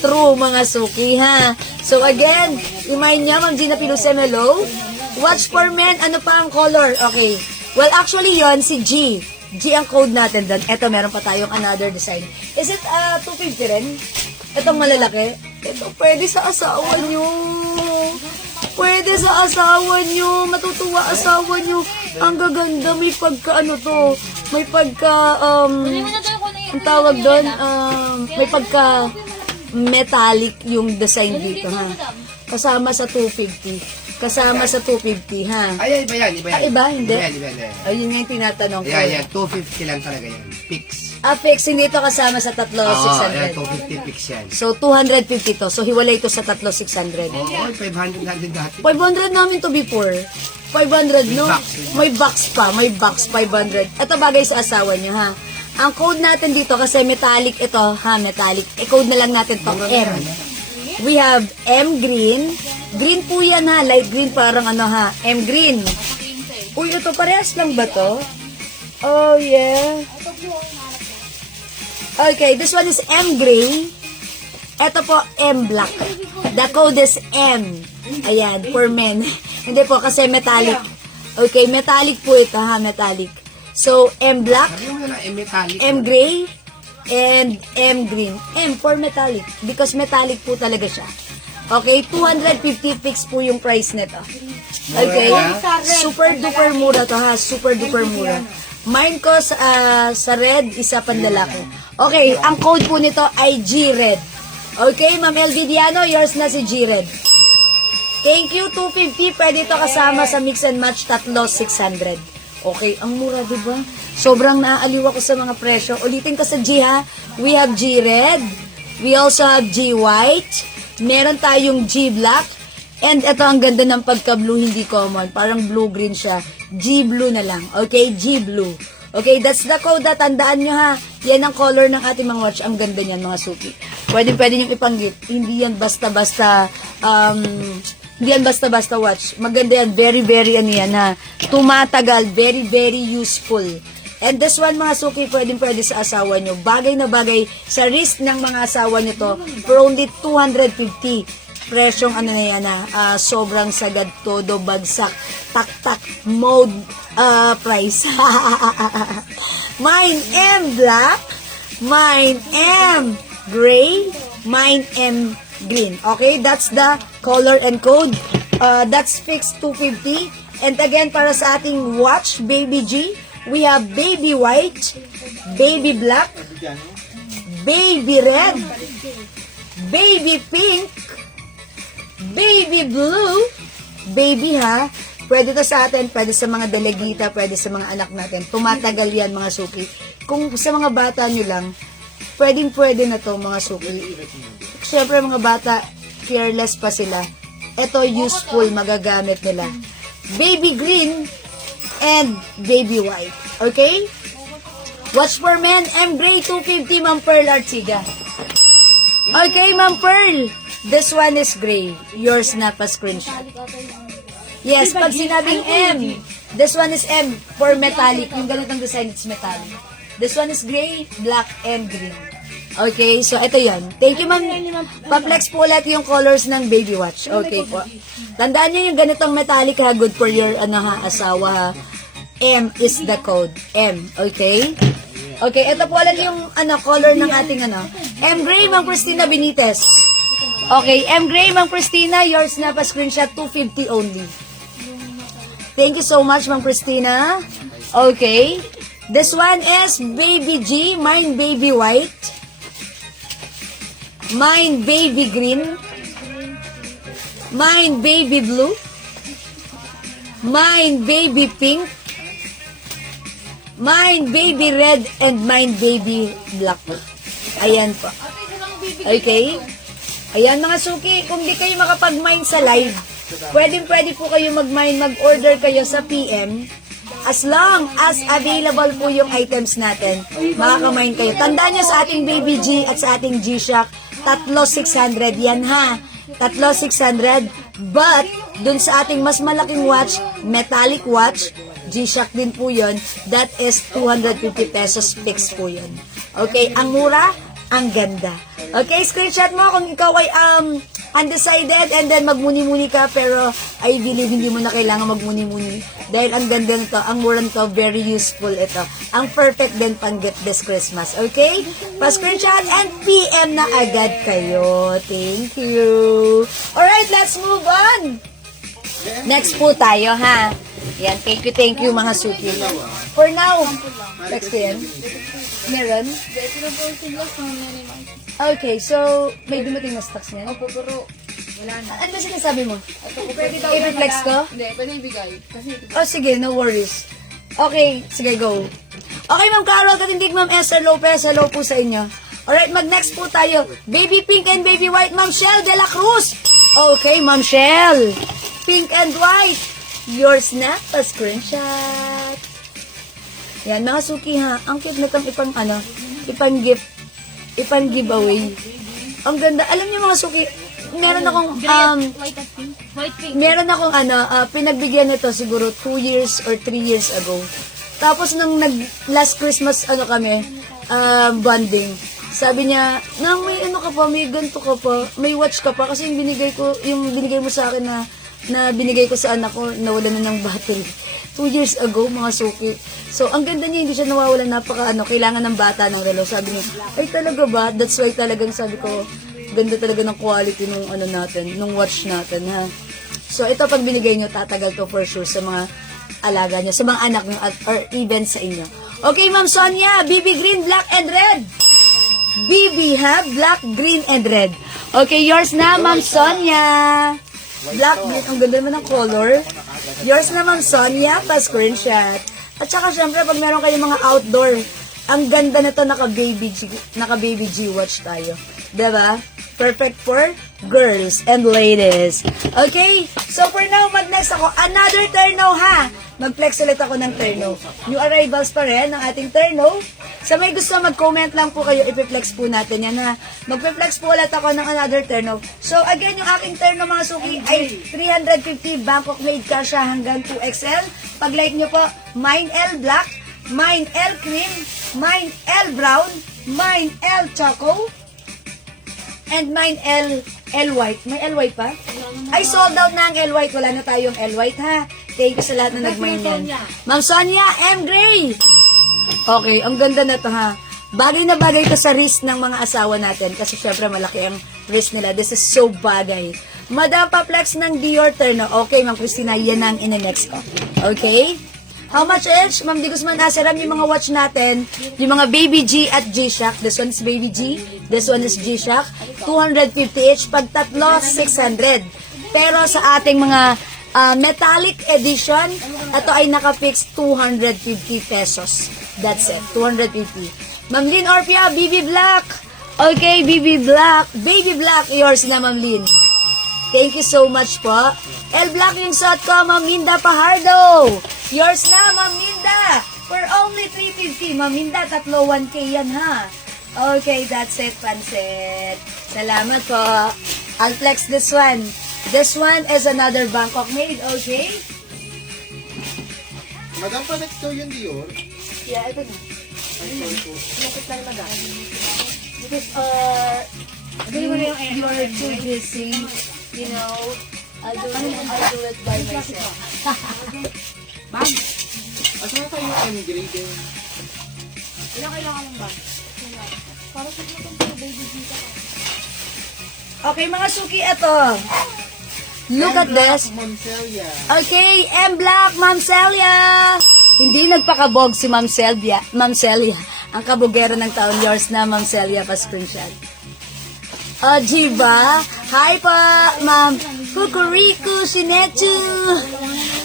True, mga suki, ha? So, again, remind niya, Ma'am Gina Pilusem, hello? Watch for men, ano pa ang color? Okay. Well, actually, yon si G. G ang code natin doon. Eto, meron pa tayong another design. Is it 250 rin? Itong malalaki? Ito, pwede sa asawa nyo. Pwede sa asawa nyo. Matutuwa asawa nyo. Ang gaganda. May pagka, may pagka, ang tawag doon, may pagka metallic yung design dito, ha? Kasama sa 250. Kasama sa 250, ha? Ay, iba yan. Iba? Hindi? Iba. Ayun nga yung tinatanong ko. Yan. 250 lang talaga yan. Fix. Fixing dito kasama sa tatlo, Oo, 600. yan. 250 fix yan. So, 250 to. So, hiwalay ito sa tatlo, 600. Oo, 500 natin dati. 500 namin to before. 500, no? May box pa. May box, 500. Ito bagay sa asawa niyo, ha? Ang code natin dito, kasi metallic ito, ha? Metallic. I-code na lang natin to, M. We have M green. Green po yan, ha? Light green, parang ha? M green. Uy, ito, parehas lang ba to? Oh, yeah. Okay, this one is M gray. Ito po, M black. The code is M. Ayan, for men. Hindi po, kasi metallic. Okay, metallic po ito, ha? Metallic. So, M black, Sabi mo na metallic. M gray, and M green. M for metallic. Because metallic po talaga siya. Okay, 250 fix po yung price nito. Okay, super duper mura to, ha? Super duper mura. Mine ko sa red, isa panlalaki. Okay, ang code po nito ay G-Red. Okay, Ma'am LV Diano, yours na si G-Red. Thank you, 250. Pwede ito kasama sa mix and match, tatlo, 600. Okay, ang mura, diba? Sobrang naaaliw ako sa mga presyo. Ulitin ko sa G, ha? We have G-Red. We also have G-White. Meron tayong G-Black. And ito, ang ganda ng pagka-blue, hindi common. Parang blue-green siya. G-blue na lang. Okay? G-blue. Okay, that's the code. Tandaan nyo ha. Yan ang color ng ating mga watch. Ang ganda niyan, mga suki. Pwede nyo ipanggit. Hindi yan basta-basta, hindi yan basta-basta watch. Maganda yan. Very, very, ano yan ha. Tumatagal. Very, very useful. And this one, mga suki, pwede sa asawa nyo. Bagay na bagay sa wrist ng mga asawa nyo to for only 250. Presyong ano na yan sobrang sagad, todo, bagsak, tak-tak, mode price. Mine M black, mine M gray, mine M green. Okay, that's the color and code. That's fixed 250. And again, para sa ating watch, Baby G, we have baby white, baby black, baby red, baby pink, baby blue, baby ha, pwede to sa atin, pwede sa mga delegita, pwede sa mga anak natin. Tumatagal yan, mga suki. Kung sa mga bata nyo lang, pwede na to, mga suki. Siyempre, mga bata, careless pa sila. Ito, useful, magagamit nila. Baby green and baby white. Okay? Watch for men, M Gray 250, Ma'am Pearl Artiga. Okay, Ma'am Pearl. This one is gray. Yours na pa screenshot. Yes, pag sinabing M, this one is M for metallic. Yung ganitong design, it's metallic. This one is gray, black, and green. Okay, so ito yon. Thank you, ma'am. Pa-flex po ulit yung colors ng baby watch. Okay po. Tandaan nyo yung ganitong metallic ha, good for your asawa ha. M is the code. M, okay? Okay, ito po ulit yung color ng ating M Gray, Ma'am Christina Benitez. Okay, M Gray, Ma'am Christina, yours na pa screenshot, 250 only. Thank you so much, Ma'am Christina. Okay. This one is Baby G, mine baby white. Mine baby green. Mine baby blue. Mine baby pink. Mine baby red and mine baby black. Ayan po. Okay? Ayan mga suki, kung di kayo makapag-mine sa live, pwede po kayo mag-mine, mag-order kayo sa PM. As long as available po yung items natin, makaka-mine kayo. Tandaan nyo sa ating Baby G at sa ating G-Shock, 3,600 yan ha. 3,600. But, dun sa ating mas malaking watch, metallic watch, G-Shock din po yun, that is 250 pesos fixed po yun. Okay, ang mura, ang ganda. Okay, screenshot mo kung ikaw ay undecided and then magmuni-muni ka, pero I believe hindi mo na kailangan magmuni-muni dahil ang ganda nito, ang mura nito, very useful ito. Ang perfect din pang gift this Christmas. Okay? Pa-screenshot and PM na agad kayo. Thank you. Alright, let's move on. Next po tayo, ha? Yan, thank you mga suki. For now, next yan. Meron? Okay, so, may dumating na stocks niyan? Opo, pero wala na. Ano ba sinasabi mo? Pwede daw I-reflex ko? Hindi, pwede ibigay. Kasi Oh, sige, no worries. Okay, sige, go. Okay, Ma'am Carol, katindig Ma'am Esther Lopez, hello po sa inyo. Alright, mag-next po tayo. Baby pink and baby white, Ma'am Shell de la Cruz. Okay, Ma'am Shell. Pink and white. Yours na, pa-screenshot. Yan, mga suki ha. Ang cute na itong ipang-gift. Ipang-giveaway. Ang ganda. Alam niyo mga suki, meron akong, white at pink. White pink. meron akong pinagbigyan nito siguro 2 years or 3 years ago. Tapos nung last Christmas kami, bonding. Sabi niya, nang may ka pa, may ganito ka pa, may watch ka pa kasi yung binigay mo sa akin na binigay ko sa anak ko, nawala na ng battery. 2 years ago, mga suki. So, ang ganda niya, hindi siya nawawala, kailangan ng bata ng relo. Sabi niya, ay talaga ba? That's why talagang sabi ko, ganda talaga ng quality nung nung watch natin, ha. So, ito pag binigay niyo, tatagal to for sure sa mga alaga niyo, sa mga anak niyo, or even sa inyo. Okay, Ma'am Sonia, BB green, black, and red. BB, ha? Black, green, and red. Okay, yours na, Ma'am Sonia. Black, green, ang ganda naman ng color. Yours na, Ma'am Sonia, pa-screenshot. At saka, syempre, pag meron kayong mga outdoor, ang ganda na to, naka-baby G watch tayo. Diba? Perfect for girls and ladies. Okay? So for now, mag-next ako. Another terno ha. Mag-flex ulit ako ng terno. New arrivals pa rin ng ating terno. Sa may gusto mag-comment lang po kayo, ipiflex po natin yan ha. Mag-flex po ulit ako ng another terno. So again, yung aking terno mga suki ay 350 Bangkok made ka siya hanggang 2XL. Pag-like nyo po, mine L black, mine L cream, mine L brown, mine L choco, and mine L white. May L white pa? Ay, sold out na ang L white. Wala na tayong L white ha. Thank you sa lahat na nag-mine yan. Ma'am Sonia, M. Gray. Okay, ang ganda na to ha. Bagay na bagay to sa wrist ng mga asawa natin kasi syempre malaki ang wrist nila. This is so bagay. Madam pa-flex ng Dior Terno. Okay, Ma'am Christina, yan ang in-next ko. Okay? How much each? Ma'am Di Guzman Aseram, yung mga watch natin, yung mga Baby G at G-Shock. This one is Baby G. This one is G-Shock. 250 each. Pag tatlo, 600. Pero sa ating mga metallic edition, ito ay naka-fix 250 pesos. That's it. 250. Ma'am Lynn Orpia, BB Black. Okay, BB Black. Baby Black, yours na, Ma'am Lynn. Thank you so much po. L Black yung suot ko, Ma'am Minda Pajardo. Yours na, Ma'am Minda. For only 350. Ma'am Minda, tatlo 1K yan ha. Okay, that's it, Pansit. Salamat po. I'll flex this one. This one is another Bangkok made, okay? Madam pa next daw yung Dior. Yeah, ito na. Ay, sorry po. Nakit tayo madam. Because, you are too busy, you know, I'll do it by myself. Asa na tayo yung M-grade din? Ilang kailangan lang ba? Para sa mga baby dito. Okay, mga suki, ito. Look at this. Moncelia. Okay, M Black, Ma'am Celia. Hindi nagpakabog si Ma'am Celia. Ma'am Celia. Ang kabugero ng taon, yours na, Ma'am Celia, pa screenshot. Jiva. Hi pa, Ma'am. Kukuriku, Shinechu.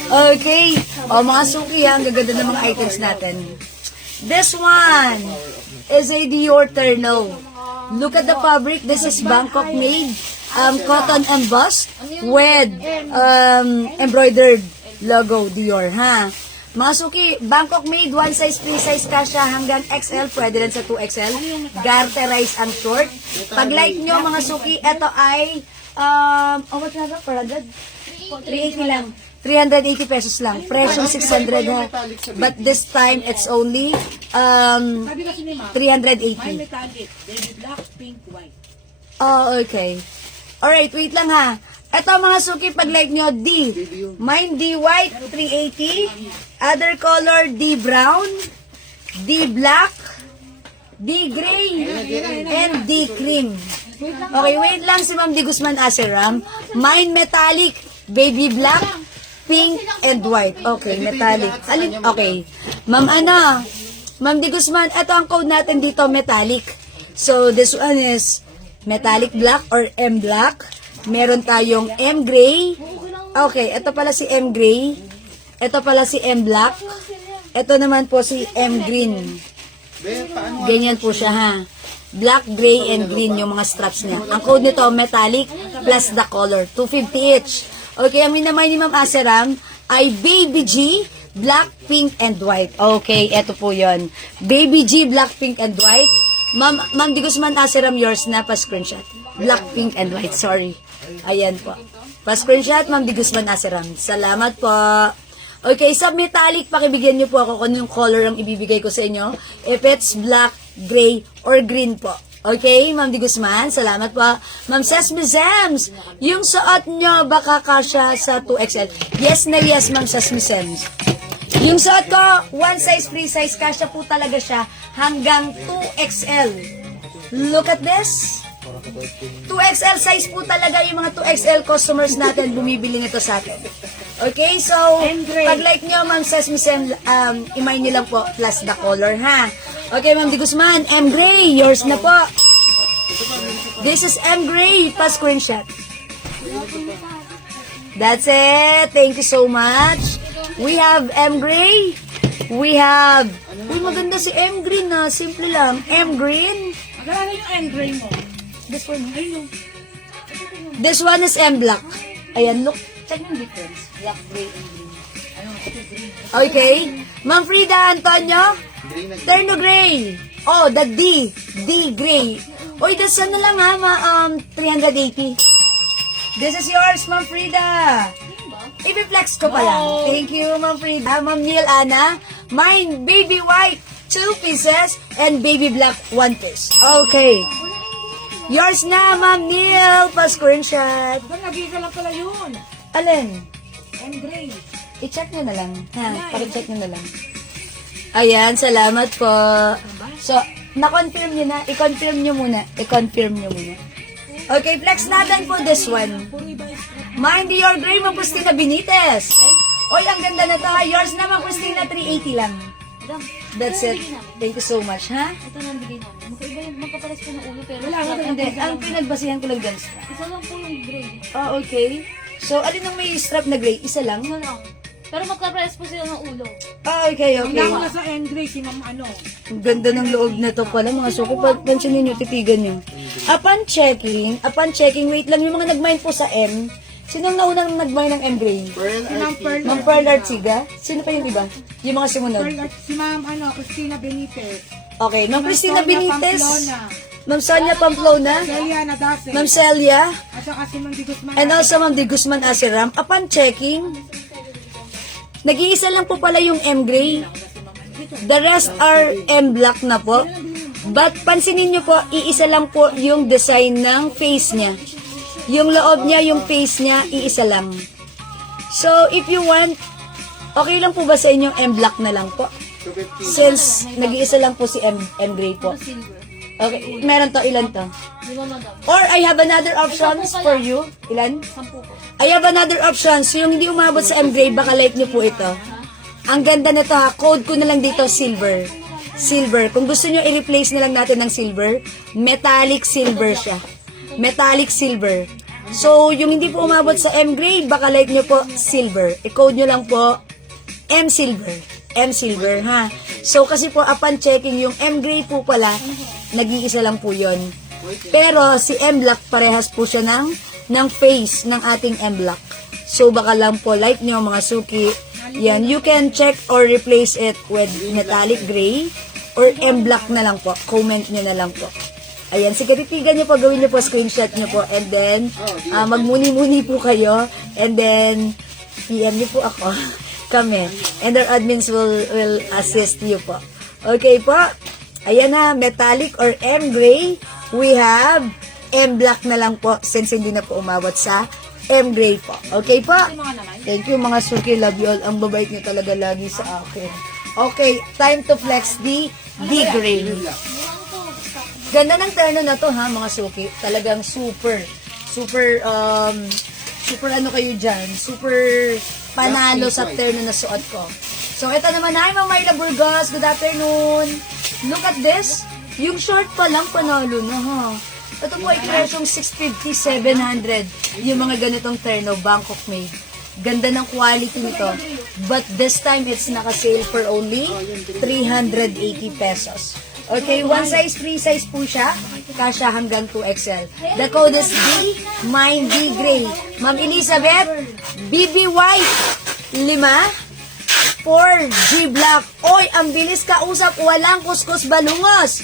Okay. Mga suki, ang gaganda ng mga items natin. This one is a Dior Terno. Look at the fabric. This is Bangkok made. Cotton embossed with embroidered logo Dior, ha? Mga suki, Bangkok made, one size, free size kasha hanggang XL, pwede rin sa 2XL. Garterize ang short. Pag like nyo mga suki, ito ay, what na ba? 380 lang. 380 pesos lang. Presyong 600 ha. But this time, it's only 380. Metallic, baby black, pink, white. Oh, okay. Alright, wait lang ha. Ito mga suki, pag like nyo, D. Mine D white, 380. Other color, D brown, D black, D gray, and D cream. Okay, wait lang si Ma'am Di Guzman Aseram. Mine metallic, baby black, pink, and white. Okay, metallic. Alin? Okay. Ma'am Di Guzman, ito ang code natin dito, metallic. So, this one is metallic black or M black. Meron tayong M gray. Okay, ito pala si M gray. Ito pala si M black. Ito naman po si M green. Ganyan po siya ha. Black, gray, and green yung mga straps niya. Ang code nito, metallic plus the color. 250 each. Okay, ang minamay ni Ma'am Aseram ay Baby G, black, pink, and white. Okay, eto po yon. Baby G, black, pink, and white. Ma'am Di Guzman Aseram, yours na pa-screenshot. Black, pink, and white. Sorry. Ayan po. Pa-screenshot, Ma'am Di Guzman Aseram. Salamat po. Okay, sa metallic, pakibigyan niyo po ako kung yung color ang ibibigay ko sa inyo. If it's black, gray, or green po. Okay, Ma'am Di Guzman, salamat po. Ma'am Sesame Sems, yung suot nyo baka kasya sa 2XL. Yes na yes, Ma'am Sesame Sems. Yung suot ko, one size, free size, kasya po talaga siya hanggang 2XL. Look at this. 2XL size po talaga yung mga 2XL customers natin bumibili nito sa atin. Okay, so, pag like nyo, Ma'am Sesame Sems, imay nyo lang po plus the color, ha? Okay, Ma'am Di Guzman, M Gray, yours na po. This is M Gray, pa-screenshot. That's it. Thank you so much. We have M Gray. We have, uy, maganda si M Green na, simple lang. M Green. Maganda yung end gray mo. This one. Ayun. This one is M Black. Ayan, look. Check yung difference. Black, gray, and green. Okay. Ma'am Frida Antonio, Green na green. Terno Gray. Oh, the D Gray. Oy, das ano lang ha, 380. This is yours, Ma'am Frida. I-flex ko pa lang. Thank you, Ma'am Frida. Ma'am Neil Ana, mine baby white, 2 pieces, and baby black, 1 piece. Okay. Yours na, Ma'am Neil. Pa-screenshot. Nag-iisa lang pala yun. Alin? And gray. I-check nyo na lang. Ha, paki-check nyo na lang. Ayan, salamat po. So, na-confirm nyo na. I-confirm nyo muna. I-confirm nyo muna. Okay, flex natin po this one. Mind your gray mo, Christina Benitez. Oy, ang ganda na to. Yours naman, Christina, 380 lang. That's it. Thank you so much, ha? Ito na ang bigay namin. Magkaiba yung magkapares po ng ulo pero... Wala ko hindi. Ang pinagbasihan ko lang dyan. Isa lang po yung gray. Ah, okay. So, alin ang may strap na gray? Isa lang? Isa lang. Pero magkapares po sila ng ulo. Ah, okay, okay. Kailangan na sa end gray si Ma'am ano. Ang ganda ng loob na to pala, mga suko. Pansinin nyo, titigan nyo. Upon checking, wait lang, yung mga nag-mine po sa M, sinong naunang nag-mine ng M gray? Pearl RT. Ma'am Pearl Artiga? Sino pa yung iba? Yung mga sumunod? Si Ma'am ano, Christina Benitez. Okay, Ma'am Christina Sonia Benitez. Pamplona. Ma'am Sonia Pamplona. Celia Nadase. Ma'am Celia. At saka si Ma'am Di Guzman. And also Ma'am Di Guzman Asiram. Upon checking, nag-iisa lang po pala yung M gray. The rest are M black na po. But pansinin nyo po, iisa lang po yung design ng face niya. Yung loob niya, yung face niya, iisa lang. So, if you want, okay lang po ba sa inyo M black na lang po? 250. Since nag-iisa lang po si M gray po. Silver. Okay, meron to, ilan to? Lima madam. Or I have another options for you. Ilan? 10 po. I have another option. So, yung hindi umabot sa M-Gray, baka like nyo po ito. Ang ganda na to ha. Code ko na lang dito, silver. Silver. Kung gusto nyo, i-replace na lang natin ng silver. Metallic silver siya. Metallic silver. So, yung hindi po umabot sa M-Gray, baka like nyo po, silver. I-code nyo lang po, M-Silver. M-Silver, ha? So, kasi po, upon checking, yung M-Gray po pala, nag-iisa lang po yon. Pero, si M-Black, parehas po siya ng face ng ating M-Black. So, baka lang po, like nyo mga suki, yan, you can check or replace it with metallic gray or M-Black na lang po. Comment nyo na lang po. Ayan, sige, titigan nyo po, gawin nyo po, screenshot nyo po, and then, magmuni-muni po kayo, and then, PM nyo po ako, kami, and our admins will assist you po. Okay po, ayan na, metallic or M-Gray, we have M-Black na lang po, since hindi na po umabot sa M-Gray po. Okay po? Thank you mga suki, love you all. Ang babait niyo talaga lagi sa akin. Okay, time to flex the D-Gray. Ganda ng terno na to ha mga suki. Talagang super ano kayo dyan. Super panalo sa terno na suot ko. So ito naman, hi Ma'am Myla Burgos, good afternoon. Look at this. Yung short pa lang panalo na ha. Ito po ay presyong 650, 700. Yung mga ganitong terno, Bangkok made. Ganda ng quality nito. But this time, it's naka-sale for only 380 pesos. Okay, one size, free size po siya. Kasya hanggang 2XL. The code is D, mine D Gray. Ma'am Elizabeth, BB White, 5. 4 G Black. Oy, ang bilis kausap, walang kuskus balungos.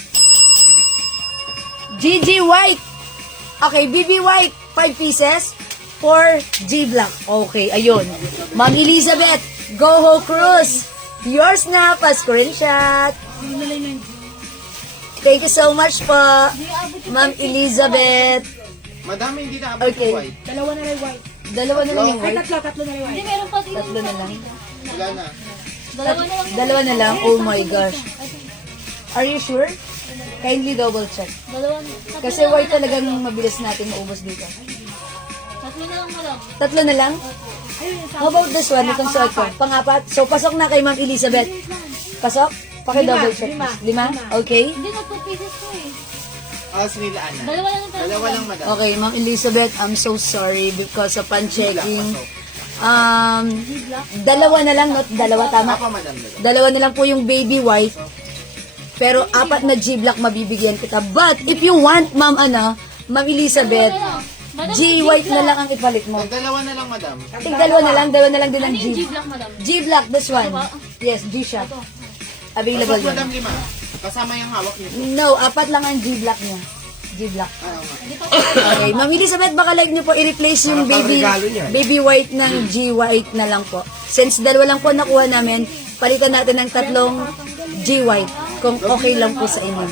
GG White. Okay, BB White, 5 pieces. 4 G Black. Okay, ayun. Ma'am Elizabeth, Go Ho Cruz. Yours na, pa-screenshot. Thank you so much po, Ma'am Elizabeth. Madami hindi na abot Okay. yung white. Dalawa na lang white. Dalawa na lang yung Ay, white. tatlo na lang Hindi, white. meron pa dito. Tatlo na lang. Wala na. Dalawa na lang. Dalawa na lang? Oh my gosh. Are you sure? Kindly double check. Dalawa. Kasi white talagang mabilis natin maubos dito. Tatlo na lang mo lang. Tatlo na lang? How about this one? Itong suot ko. Pang-apat. So, pasok na kay Ma'am Elizabeth. Pasok? Paki-double check. 5? Okay. Hindi na 2 pieces ko eh. Sinilaan na. Dalawa lang ang Dalawa lang madam. Okay, Ma'am Elizabeth, I'm so sorry because upon checking, dalawa na lang, not dalawa, tama? Apa madam. Dalawa na lang po yung baby white. Pero 4 na G-Black mabibigyan kita. But, if you want, Ma'am Elizabeth, Madam, G-white na lang ang ipalit mo. Dalawa na lang, madam. Dalawa na lang din Ano ng yung G. G-block, madam? G-block, this one. Diba? Yes, G-Shock. Available Tapos, madam, yan. 5. Kasama yung hawak niyo. No, 4 lang ang G-block niya. G-block. Dito. Okay, Ma'am Elizabeth, baka like niyo po i-replace yung Parang regalo niya. baby white ng G-white na lang po. Since dalawa lang po nakuha namin, palitan natin ng 3 G-white kung okay lang po sa inyo.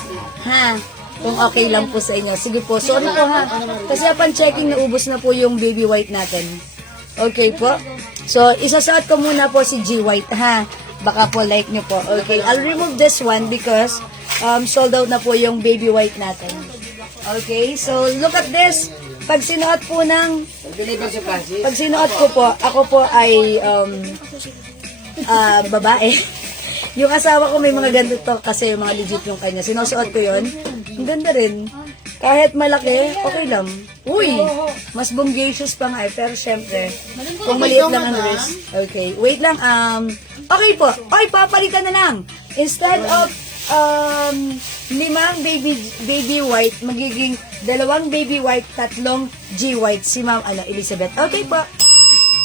Ha? Kung okay lang po sa inyo. Sige po. So ano po ha? Kasi upon checking, naubos na po yung baby white natin. Okay po? So, isasuot ko muna po si G-white ha? Baka po like nyo po. Okay, I'll remove this one because sold out na po yung baby white natin. Okay, so look at this. Pag sinuot po ng Deliver si Francis. pag sinuot ko po, ako po ay babae. Yung asawa ko may mga ganito kasi yung mga legit yung kanya. Sinusuot ko yun. Ang ganda rin. Kahit malaki, okay lang. Uy, mas bombacious pa nga eh. Pero syempre, kung maliit lang ang wrist. Okay, wait lang. Okay po. Oy, papalitan na lang. Instead of 5 baby white, magiging 2 baby white, 3 G white si Ma'am Elizabeth. Okay po.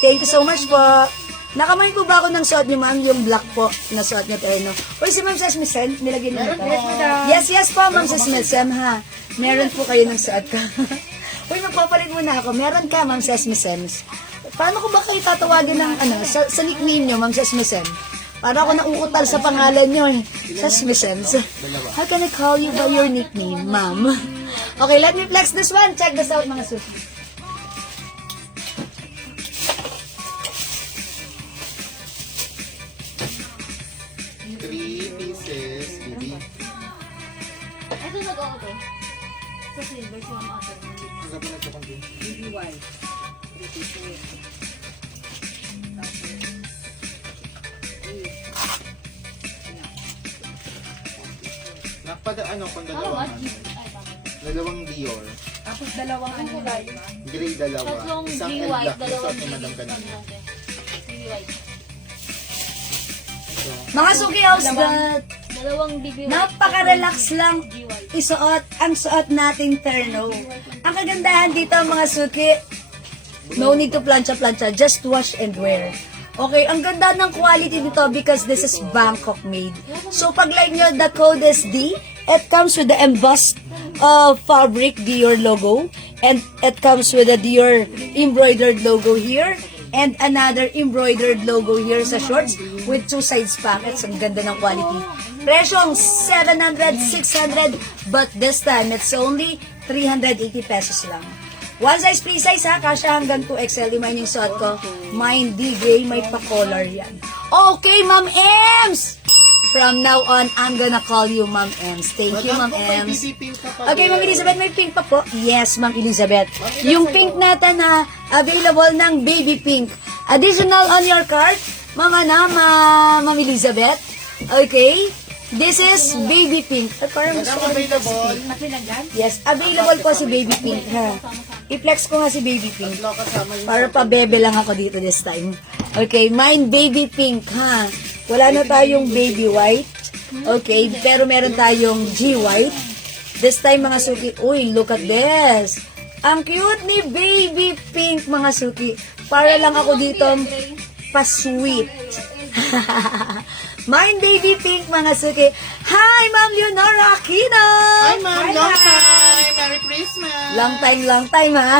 Thank you so much po. Nakamay po ba ako ng suot niyo, ma'am? Yung black po na suot niyo tayo, no? O si Ma'am Sesmisen, nilagyan niyo ito. Yes po, Ma'am Sesmisen, ha? Meron po kayo ng suot ka. Uy, magpapalit muna ako. Meron ka, Ma'am Sesmisen. Paano ko ba kayo tatawagin ng, sa nickname niyo, Ma'am Sesmisen? Para ako nauutal sa pangalan niyo, eh. Sesmisen. How can I call you by your nickname, ma'am? Okay, let me flex this one. Check this out, mga suki. 3 pieces, baby. Ito nag-ako to. Sa silver, si Ma'am Ate. Sabi na ito kang Baby white. Nakpada, kung Ano dalawa. ba? Ay, tama. 2 Dior. Tapos dalawang Gray 2. Tatlong Isang G-white, L black. dalawang Isang madam kanina. G-white. Mga suki, how's that? Dalawang BB white. Napaka-relax lang G-white. isuot ang suot nating terno. Ang kagandahan dito, mga suki, no need to plancha-plancha, just wash and wear. Okay, ang ganda ng quality dito because this is Bangkok made. So, pag like nyo, the code is D. It comes with the embossed fabric Dior logo. And it comes with a Dior embroidered logo here. And another embroidered logo here sa shorts with 2 sides pockets. Ang ganda ng quality. Presyong 700, 600, but this time it's only 380 pesos lang. One size, free size ha, kasya hanggang 2XL. Di man yung suot ko. Mine D-gray, may pa-color yan. Okay, Ma'am Ems! From now on, I'm gonna call you Ma'am Ems. Thank you, Ma'am Ems. Okay, Ma'am Elizabeth, may pink pa po? Yes, Ma'am Elizabeth. Yung pink natin na available ng baby pink. Additional on your cart, Ma'am Elizabeth. Okay? This is baby pink. Parang gusto ko rin Available. Yes, available po si baby pink, ha? I-flex ko nga si baby pink. Tatlo kasama yung Para pa-bebe lang ako dito this time. Okay, mine baby pink, ha? Wala na tayong baby white. Okay, pero meron tayong G white. This time, mga suki, uy, look at this. Ang cute ni baby pink, mga suki. Para lang ako dito pa-sweet. Mine baby pink, mga suki. Hi, Ma'am Leonora Aquino! Hi, ma'am. Long time. Merry Christmas. Long time, ha?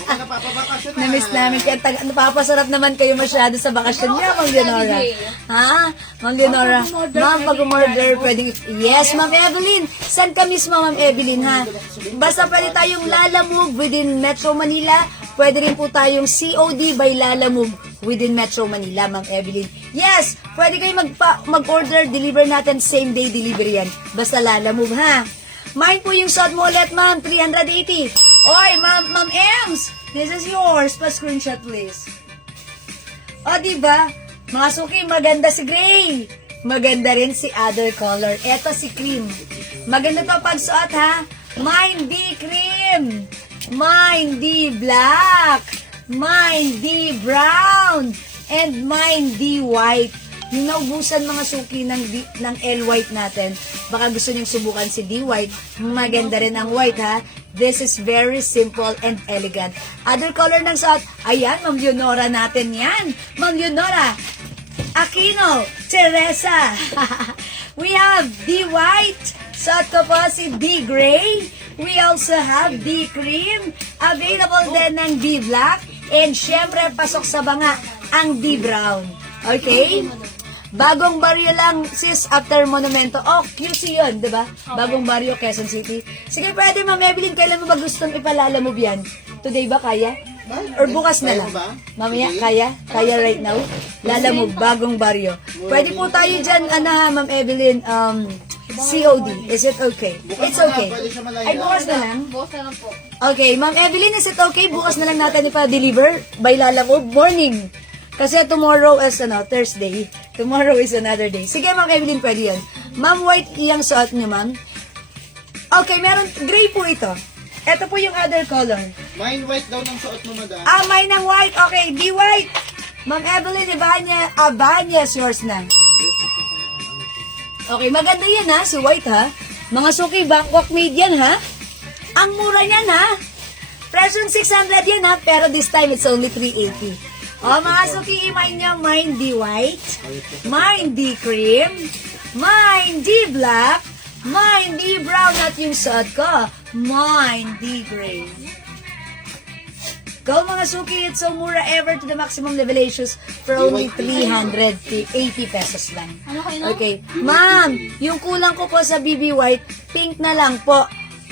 Mukhang napapabakasyon na. Na-miss namin kayo. Napapasarap naman kayo masyado sa bakasyon niya, Ma'am Leonora. Ha? Ma'am Leonora. Ma'am, pag umorder, pwedeng... Yes, Ma'am Evelyn. Saan ka mismo, Ma'am Evelyn, ha? Basta pwede tayong Lalamove within Metro Manila. Pwede rin po tayong COD by Lalamove within Metro Manila, Ma'am Evelyn. Yes, pwede kayo mag-order, deliver natin, same day delivery yan. Basta Lalamove, ha? Mine po yung suot mo ulit, ma'am, 380. Oy, Ma'am Ems, this is yours. Pa-screenshot, please. O, diba? Mga suki, maganda si gray. Maganda rin si other color. Eto si cream. Maganda to pagsuot, ha? Mine D cream. Mine D black. Mine D brown. And mine D white. Yung naubusan mga suki ng L white natin, baka gusto niyong subukan si D white, maganda rin ang white ha. This is very simple and elegant. Other color ng suot, ayan, Ma'am Leonora natin yan. Ma'am Leonora Aquino, Teresa. We have D white, suot ko po si D gray. We also have D cream. Available din ng D black. And syempre, pasok sa banga ang D brown. Okay? Bagong baryo lang, sis, after Monumento. Oh, QC yun, di ba? Bagong baryo, Quezon City. Sige, pwede, Ma'am Evelyn, kailan mo ba gustong ipalalamove yan? Today ba kaya? Or bukas na lang? Mamaya, kaya? Kaya right now? Lalamove, bagong baryo. Pwede po tayo dyan, Ma'am Evelyn, COD. Is it okay? It's okay. Ay, bukas na lang? Bukas na lang po. Okay, Ma'am Evelyn, is it okay? Bukas na lang natin ipa-deliver by lalamove? Morning. Kasi tomorrow is Thursday. Tomorrow is another day. Sige, Ma'am Evelyn, pwede yan. Ma'am, white iyang suot niyo, Ma'am. Okay, meron, gray po ito. Ito po yung other color. Mine white daw ng suot mo, madam. Mine ng white. Okay, di white. Ma'am Evelyn, Ibanez, yours na. Okay, maganda yan ha, si white ha. Mga suki, Bangkok made yan ha. Ang mura yan ha. Presyo 600 yan ha, pero this time it's only 380. Mga suki, mine nyo, mine D white, mine D cream, mine D black, mine D brown at yung suot ko, mine D gray. Go mga suki, it's so mura ever to the maximum levelations for only 380 pesos lang. Ano kayo na? Okay. Ma'am, yung kulang ko po sa BB White, pink na lang po.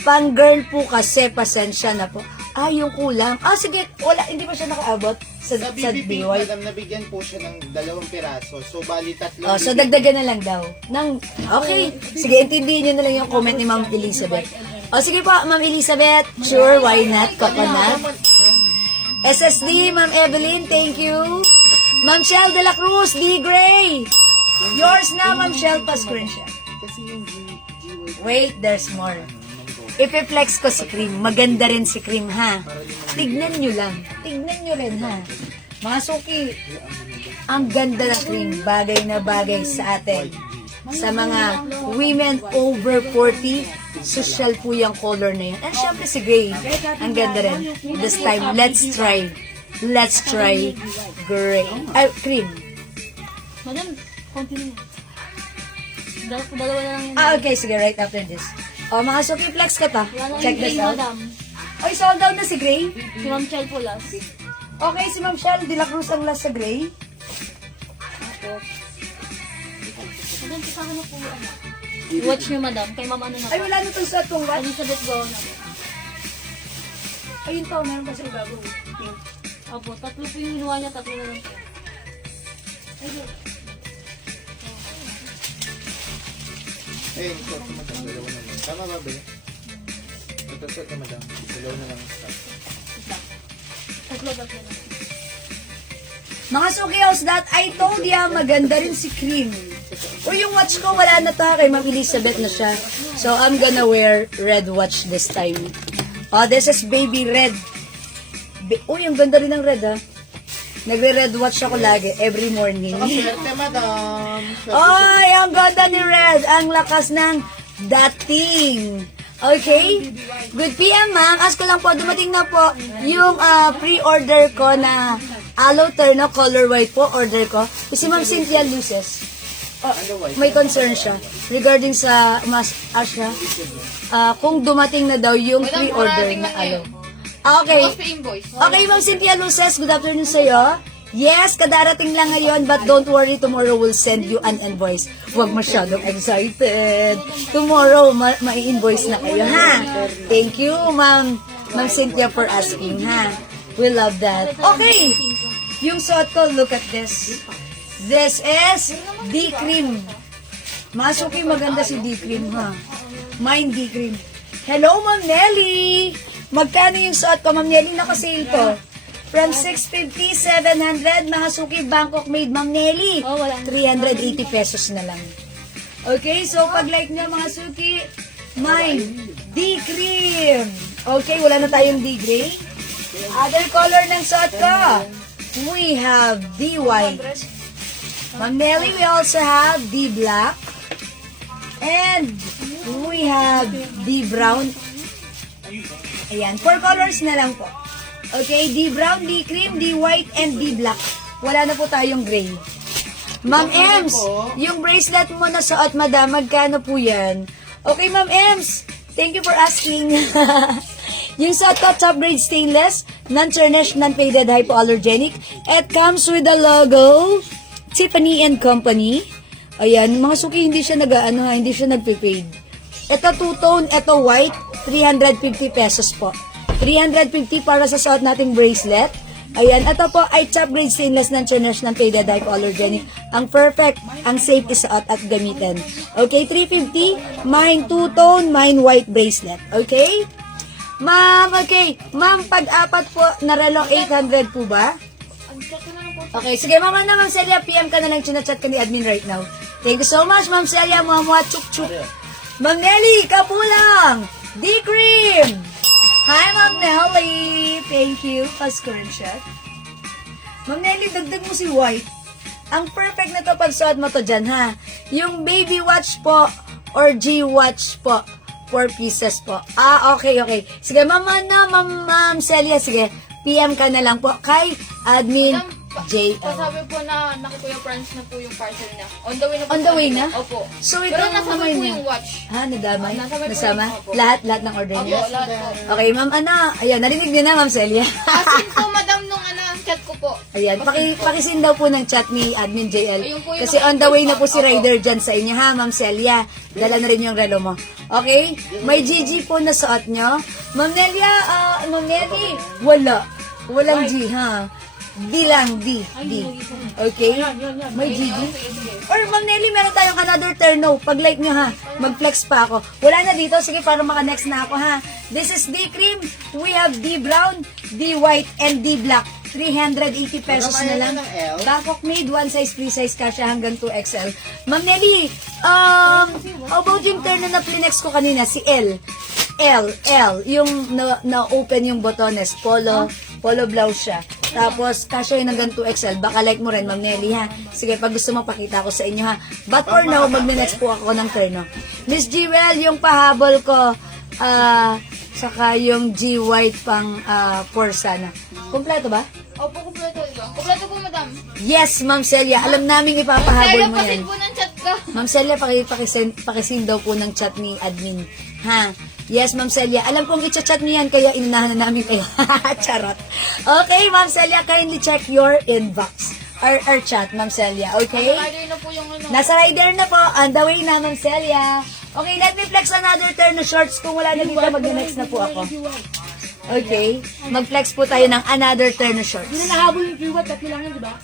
Pang girl po kasi, pasensya na po. Yung kulang. Sige, wala, hindi pa siya nakaabot sa Sa BB BBB, White. madam, nabigyan po siya ng 2 piraso. So, bali 3. So dagdagan na lang daw. Okay. Sige, intindihin nyo na lang yung comment ni Ma'am Elizabeth. Sige po, Ma'am Elizabeth. Sure, why not? Coconut. SSD, Ma'am Evelyn, thank you. Ma'am Shell de la Cruz, D Gray. Yours na, Ma'am Shell, pa-screenshot. Kasi yung G-White. Wait, there's more. Ipe-flex ko si Cream. Maganda rin si Cream, ha? Tignan nyo lang. Tignan nyo rin, ha? Mga suki, ang ganda ng Cream. Bagay na bagay sa atin. Sa mga women over 40, social po yung color na yun. And syempre si Gray, ang ganda rin. This time, let's try. Let's try Gray. Cream. Madam, continue. Dalawa na lang yun. Okay, sige, right after this. Mga suki, flex ka ta. Wala Check yung this gray, out. madam. Ay, sold out na si Gray. Si Ma'am Chel po last. Okay, si Ma'am Shell de la Cruz ang last sa Gray. Madam, kasama na po yung watch niyo, madam. Kay Ma'am ano na Ay, po. wala na itong sa itong what? Elizabeth go na po. Ayun pa, meron pa siyang bago. Opo, 3 po yung hinuha niya, 3 na lang po. Ayun, suot mo, madam. 2 na lang. Tama ba, be? Ito suot na, madam. 2 na lang. Tatlo na lang. Mga sukiyos, that I told ya, maganda rin si Cream. O yung watch ko, wala na ta. Kay Ma'am Elizabeth na siya. So, I'm gonna wear red watch this time. This is baby red. Uy, ang ganda rin ng red, ha. Nagre-red watch ako lagi, every morning. Swerte, madam. Ay, ang ganda ni Red. Ang lakas ng dating. Okay? Good PM, ma'am. Ask ko lang po, dumating na po yung pre-order ko na aloe terno color white po, order ko. Si Ma'am Cynthia Luces. May concern siya regarding sa Asha. Kung dumating na daw yung pre-order na aloe. Okay. Okay, Ma'am Cynthia Luces, good afternoon sa'yo. Yes, kadarating lang ngayon, but don't worry, tomorrow we'll send you an invoice. Huwag masyadong excited. Tomorrow, ma-invoice na kayo, ha? Thank you, Ma'am Cynthia, for asking, ha? We love that. Okay, yung suot ko, look at this. This is D-Cream. Masuki, maganda si D-Cream, ha? Mine D-Cream. Hello, Ma'am Nelly! Magkano yung suot ko, Ma'am Nelly? Naka-sale to. From 650, 700, mga suki, Bangkok made, Ma'am Nelly. 380 pesos na lang. Okay, so pag like nyo, mga suki, mine, D-Cream. Okay, wala na tayong D-Gray. Other color ng suot ko, we have D-White. Ma'am Nelly, we also have D-Black. And we have D-Brown. Ayan, 4 colors na lang po. Okay, D brown, D cream, D white, and D black. Wala na po tayong gray. Ma'am Ems, yung bracelet mo na suot, madam, magkano po yan? Okay, Ma'am Ems, thank you for asking. Yung suot ko, top grade stainless, non-tarnished, non-faded, hypoallergenic. It comes with the logo, Tiffany & Company. Ayan, mga suki, hindi siya hindi siya nagpe-fade. Ito two-tone, ito white, 350 pesos po. 350 para sa suot nating bracelet. Ayan, ito po ay top grade stainless non-tarnished, non-faded, hypoallergenic. Ang perfect, ang safe isuot at gamitin. Okay, 350, mine two-tone, mine white bracelet. Okay? Ma'am, okay. Ma'am, pag-apat po, naralo 800 po ba? Okay, sige, Ma'am Celia, PM ka na lang, chinachat ka ni admin right now. Thank you so much, Ma'am Celia, Ma'am Chuk-chuk. Ma'am Nelly, kapulang! D-Cream! Hi, Ma'am Nelly! Thank you. Pa-screenshot. Ma'am Nelly, dagdag mo si White. Ang perfect na to pag suot mo to dyan, ha? Yung baby watch po, or G-watch po. 4 pieces po. Okay. Sige, Ma'am Celia, sige. PM ka na lang po kay admin JL. Pasabi po na nakikuya Franz na po yung parcel niya. On the way na po. On the way na? Opo. So, ito Pero ang nasama kamay po niya. yung watch. Ha, nadamay? Nasama po Nasama? yung- opo. Lahat ng order niya? Opo, lahat po. Okay, Ma'am ayan, narinig niyo na, Ma'am Celia. Asin po, madam, nung ang chat ko po. Ayan, pakisin daw po ng chat ni Admin JL. Ayun po yung Kasi on the way na po si Opo. rider dyan sa inyo, ha, Ma'am Celia. Dala na rin yung relo mo. Okay? May GG po na suot nyo. Ma'am Nelia, Ma'am Nelly, wala. Walang G, ha? D lang, D. Okay? May GG. Or Ma'am Nelly, meron tayong another terno. Pag-like nyo, ha? Mag-flex pa ako. Wala na dito. Sige, para maka-next na ako, ha? This is D cream. We have D brown, D white, and D black. 380 pesos na lang. Bangkok made, one size, free size, kasya hanggang 2XL. Ma'am Nelly, how about yung terno na plinex ko kanina, si L? L. Yung na-open yung botones. Polo blouse siya. Tapos, kasya yun hanggang 2XL. Baka like mo rin, Ma'am Nelly, ha? Sige, pag gusto mo, pakita ko sa inyo, ha? But for now, mag-next po ako ng terno. Miss Jewel, yung pahabol ko, saka yung G-White pang Forza na. Kumpleto ba? Opo, kumpleto ito. Kumpleto po, madam. Yes, Ma'am Celia. Alam namin ipapahabol Kaya mo pasin yan. po ng chat ko. Ma'am Celia, pakisend daw po ng chat ni admin. Ha? Yes, Ma'am Celia. Alam kong i-chat niyo yan, kaya inunahan na namin kayo. Charot. Okay, Ma'am Celia, kindly check your inbox. Our chat, Ma'am Celia. Okay? Rider na po yung ano. Nasa rider na po. On the way na, Ma'am Celia. Okay, let me flex another turn na shorts. Kung wala na dito, mag-next na po ako. Okay? Mag-flex po tayo ng another turn na shorts. Nahabol yung G1, tatlo lang yun, di ba?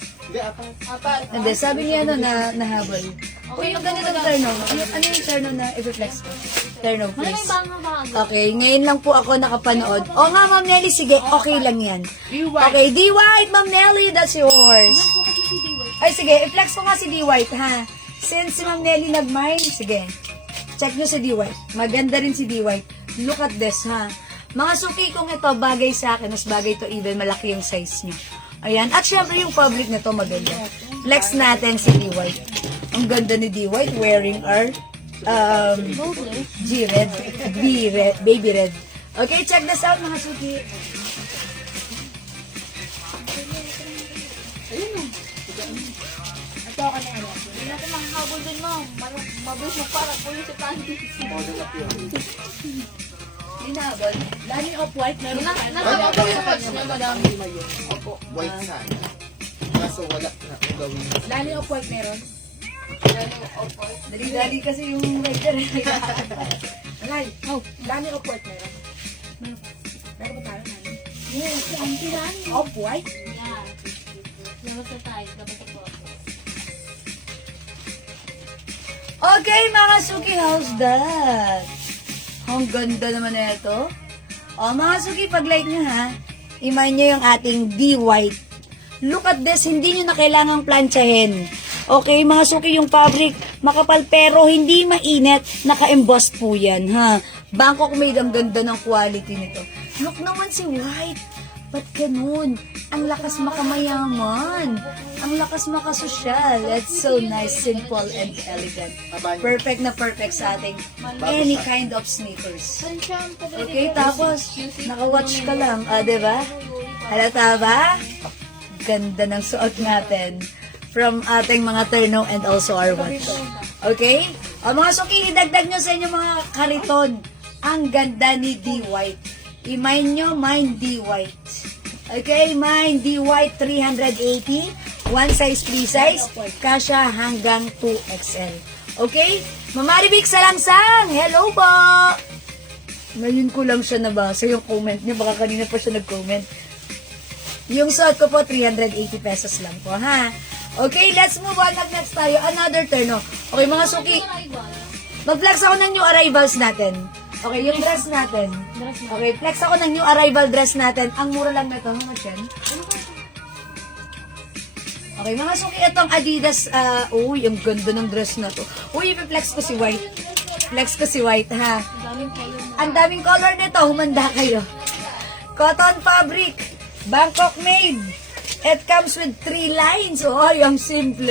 Apat. Hindi, sabi niya nahabol. Okay, yung ganitong turno. Ano yung turno na i-flex ko? Turno, please. Okay, ngayon lang po ako nakapanood. O nga, Ma'am Nelly, sige, okay lang yan. Okay, D-White, Ma'am Nelly, that's yours. Ay, sige, i-flex ko nga si D-White, ha? Since si Ma'am Nelly nag-mine, sige. Check nyo si D-White. Maganda rin si D-White. Look at this, ha? Mga suki kong ito, bagay sa akin. Mas bagay to even, malaki yung size nyo. Ayan. At syempre, yung public na to maganda. Flex natin si D-White. Ang ganda ni D-White wearing our G-Red. B-Red. Baby Red. Okay, check this out, mga suki. Hindi na ako makahabol dun, ma'am. Mabilis mo para po yung si Francis. Linabon. Lani off-white, meron na. Nasama po yung watch niya, madam. Opo, white sana. Kaso wala na kung gawin. Lani off-white meron. Dali-dali kasi yung rider. Alay, Lani off-white meron. Meron ba tayo, Lani? Yes, Auntie Lani. Off-white? Yan. Labas na tayo. Labas na po. Okay, mga suki, how's that? Ang ganda naman na ito. O, mga suki, pag-like nyo, ha? Iman nyo yung ating D-White. Look at this, hindi nyo na kailangang planchahin. Okay, mga suki, yung fabric, makapal pero hindi mainit. Naka-emboss po yan, ha? Bangkok made, ang ganda ng quality nito. Look naman si White. Ba't ganun? Ang lakas makamayaman. Ang lakas makasosyal. It's so nice, simple, and elegant. Perfect na perfect sa ating any kind of sneakers. Okay, tapos, naka-watch ka lang. Diba? Halata ba? Ganda ng suot natin from ating mga terno and also our watch. Okay? O mga suki, idagdag nyo sa inyong mga kariton. Ang ganda ni D. White. I-mine nyo, mine D. White. Okay, mine D. White 380. One size, free size. Kasha hanggang 2XL. Okay? Mamaribik sa langsang. Hello po! Ngayon ko lang siya nabasa yung comment niya. Baka kanina pa siya nag-comment. Yung suot ko po, 380 pesos lang po, ha? Okay, let's move on. Next tayo. Another turn, no? Okay, mga suki. Mag-flex ako ng new arrivals natin. Okay, yung dress natin. Okay, flex ako ng new arrival dress natin. Ang mura lang nito, mga Shen. Okay, mga suki, itong Adidas. Uy, ang ganda ng dress na to. Uy, i-flex ko si White. Flex ko si White, ha? Ang daming color nito. Humanda kayo. Cotton fabric. Bangkok made. It comes with 3 lines. Oh, yung simple.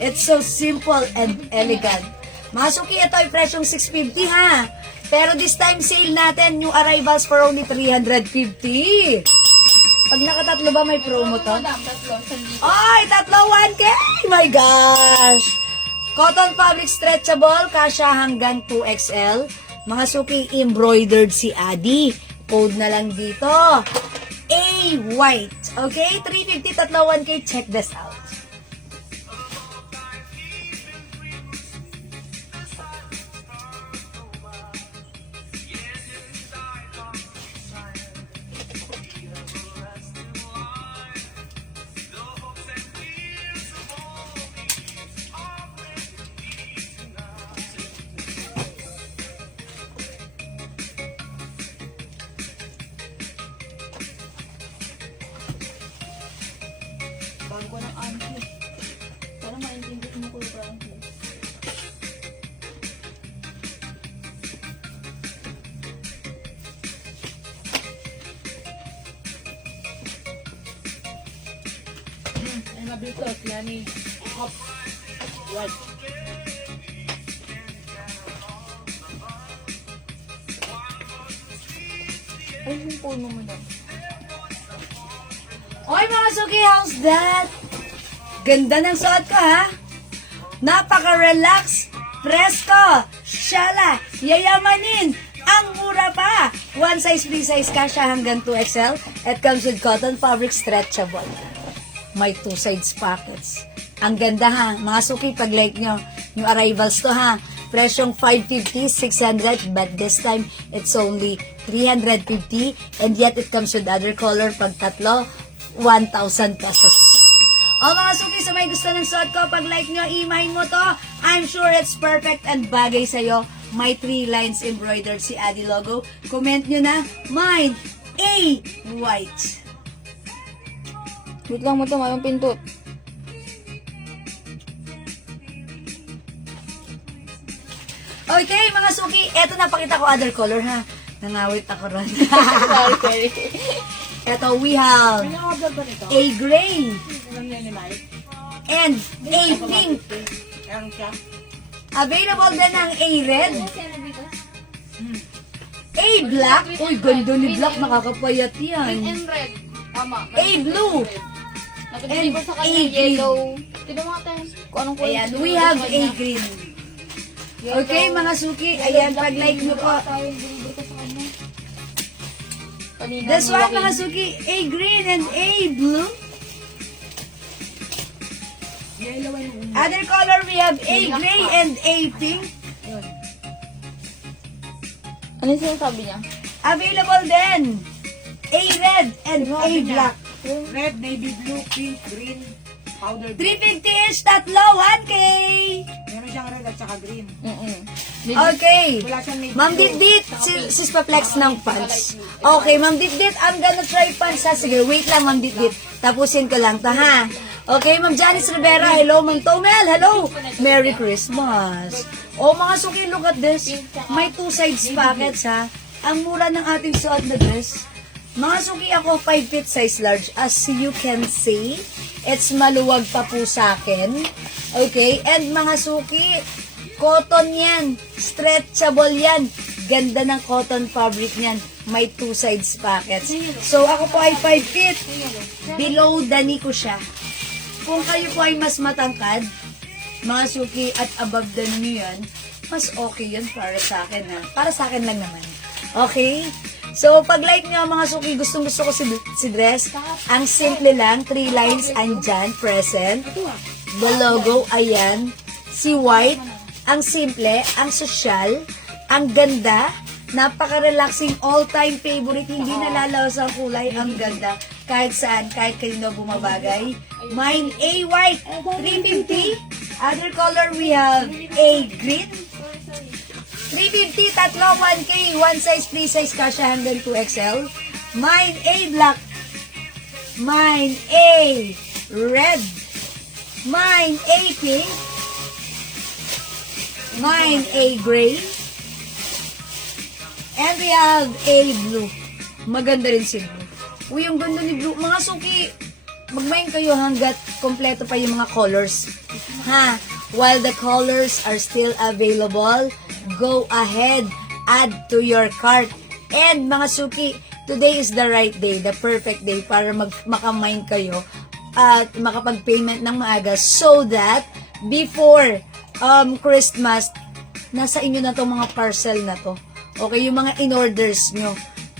It's so simple and elegant. Mga suki, ito ay presyong 650, ha? Pero this time sale natin, new arrivals for only 350. Pag nakatatlo ba may promo to? Ay, tatlo 1K! My gosh! Cotton fabric stretchable, kasha hanggang 2XL. Mga suki, embroidered si Adi. Code na lang dito. A white. Okay? 350, tatlo 1K. Check this out. Bago ng auntie. Para maintindihan mo ko yung Frankie. Ay, mabitot. Lani. Hop. What? Ay, yung puno mo na. Oy mga suki, how's that? Ganda ng suot ko, ha? Napaka-relax, presko, syala, yayamanin, ang mura pa. One size, free size, kasha hanggang 2XL. It comes with cotton fabric stretchable. May 2 sides pockets. Ang ganda, ha? Mga suki, pag like nyo, yung arrivals to, ha? Presyong 550, 600, but this time, it's only 350. And yet, it comes with other color. Pag tatlo, 1,000 pesos. O mga suki, sa may gusto ng suot ko, pag like nyo, i-mine mo to. I'm sure it's perfect and bagay sa'yo. May 3 lines embroidered si Adi logo. Comment nyo na, mine, A, white. Wait lang mo ito, mayroong pintot. Okay, mga suki, eto na pakita ko other color, ha? Nangawit ako ron. Sorry. Eto, we have Pinaka-order ba nito? A gray Alam niya ni Mike? and A pink. Meron siya? Available din ang A red, A black. Uy, ganda ni black, nakakapayat yan. And red. Tama. A blue. Nag-deliver sa kanya And A green. yellow. Tignan mo natin kung anong kulay. Ayan, we have A green. Okay, mga suki, ayan, pag like nyo po. This one, mga suki, A green and A blue. Yellow and una. Other color, we have A gray and A pink. Ano yung sinasabi niya? Available din. A red and A black. Red, navy blue, pink, green, powder blue. 350 each, tatlo, 1K. Meron siyang red at saka green. Okay. Wala siyang navy Ma'am blue. Didit, sis pa-flex ng pants. Okay, Ma'am Didit, I'm gonna try pants, ha. Sige, wait lang, Ma'am Didit. Tapusin ko lang to, ha. Okay, Ma'am Janice Rivera, hello, Ma'am Tomel, hello. Merry Christmas. Oh, mga suki, look at this. May 2 sides pockets, ha. Ang mura ng ating suot na dress. Mga suki, ako 5 feet size large. As you can see, It's maluwag pa po sa akin. Okay? And mga suki, cotton yan. Stretchable yan. Ganda ng cotton fabric niyan. May 2 sides pockets. So, ako po ay 5 feet. Below the knee ko siya. Kung kayo po ay mas matangkad, mga suki, at above the knee yan, mas okay yun para sa akin, ha? Para sa akin lang naman. Okay? So, pag like nyo, mga suki, gustong-gusto ko si dress. Ang simple lang, 3 lines andyan, present. The logo, ayan. Si white, ang simple, ang social, ang ganda, napaka-relaxing, all-time favorite, hindi nalalawas ang kulay, ang ganda. Kahit saan, kahit kanino bumabagay. Mine, A white, 350. Other color, we have A green. 350, tatlo, 1K, 1 size, 3 size, kasha hanggang 2XL. Mine, A black. Mine, A red. Mine, A pink. Mine, A gray. And we have A blue. Maganda rin si blue. Uy, yung ganda ni blue. Mga suki, magmain kayo hanggat kompleto pa yung mga colors. Ha? While the colors are still available, go ahead, add to your cart. And mga suki, today is the right day, the perfect day para makamain kayo at makapag-payment ng maaga so that before Christmas, nasa inyo na to mga parcel na to. Okay, yung mga in-orders nyo,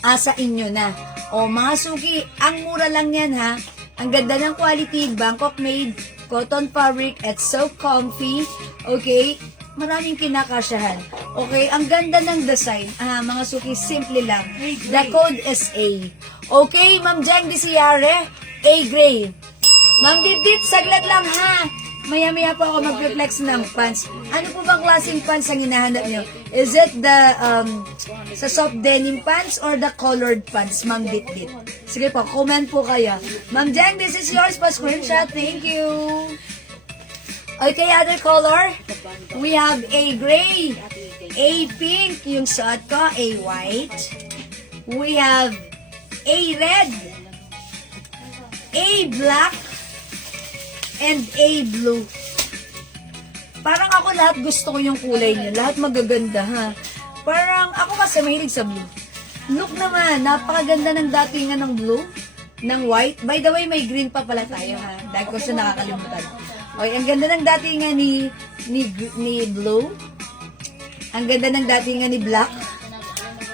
asa inyo na. O mga suki, ang mura lang yan ha. Ang ganda ng quality, Bangkok made, cotton fabric, it's so comfy. Okay, maraming kinakasyahan. Okay, ang ganda ng design. Mga suki, simple lang. The code is A. Okay, Ma'am Jeng Disiare, A gray. Ma'am Didit, saglat lang ha. Maya-maya po ako mag-reflex ng pants. Ano po bang klaseng pants ang hinahanap nyo? Is it the sa soft denim pants or the colored pants, Ma'am Dit-Dit? Sige po, comment po kayo. Ma'am Jeng, this is yours pa screenshot. Thank you. Okay, other color? We have A gray, A pink, yung suot ko, A white. We have A red, A black, and A blue. Parang ako lahat gusto ko yung kulay niya. Lahat magaganda ha. Parang ako kasi mahilig sa blue. Look naman, napakaganda ng datingan ng blue, ng white. By the way, may green pa pala tayo ha. Dahil ko siya nakakalimutan. Okay, ang ganda ng datingan ni blue. Ang ganda ng datingan ni black.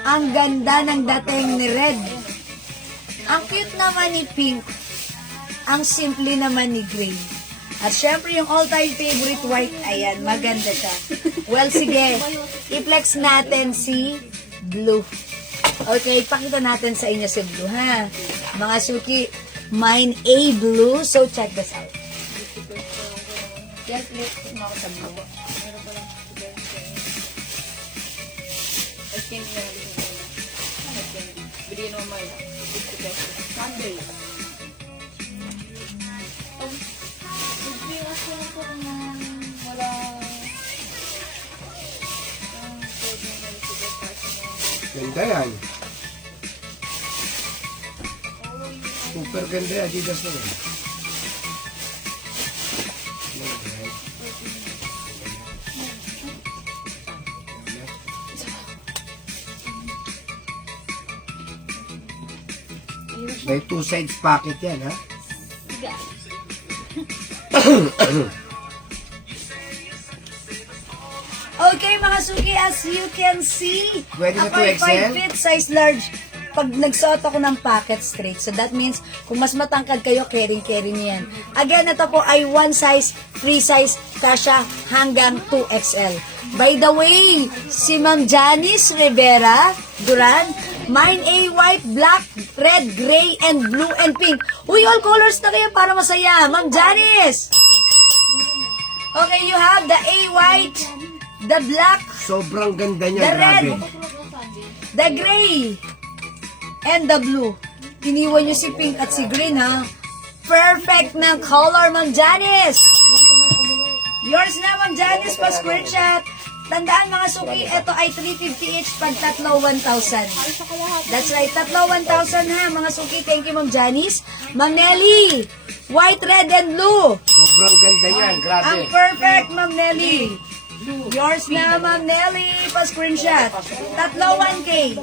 Ang ganda ng dating ni red. Ang cute naman ni pink. Ang simple naman ni gray. At syempre yung all-time favorite white, ayan, maganda siya. Well, sige, i-flex natin si blue. Okay, pakita natin sa inyo si blue, ha? Mga suki, mine A blue, so check this out. Yes, let's mo ako sa blue. I think na bigyan mo may 50 pesos. Sunday. Ganda yan. Super ganda yan. Adidas na yan. May 2 sides pocket yan, ha? Okay, mga suki, as you can see, Pwede na ako ay 2XL? 5 feet, size large. Pag nagsuot ako ng pocket straight. So that means, kung mas matangkad kayo, carry niyo yan. Again, ito po ay 1 size, 3 size, kasha hanggang 2XL. By the way, si Ma'am Janice Rivera Duran, mine A white, black, red, gray, and blue, and pink. Uy, all colors na kayo para masaya. Ma'am Janice! Okay, you have the A white, the black, Sobrang ganda niya, the red, grabe. the gray, and the blue. Iniwan nyo si pink at si green, ha? Perfect ng color, Ma'am Janice! Yours na, Ma'am Janice, pa screenshot. Tandaan mga suki, ito ay 350 each pag tatlo 1,000. That's right, tatlo 1,000 ha mga suki. Thank you Ma'am Janice. Ma'am Nelly, white, red, and blue. Sobrang ganda yan. Grabe. Ang perfect Ma'am Nelly. Yours na Ma'am Nelly, pa screenshot. Tatlo 1K.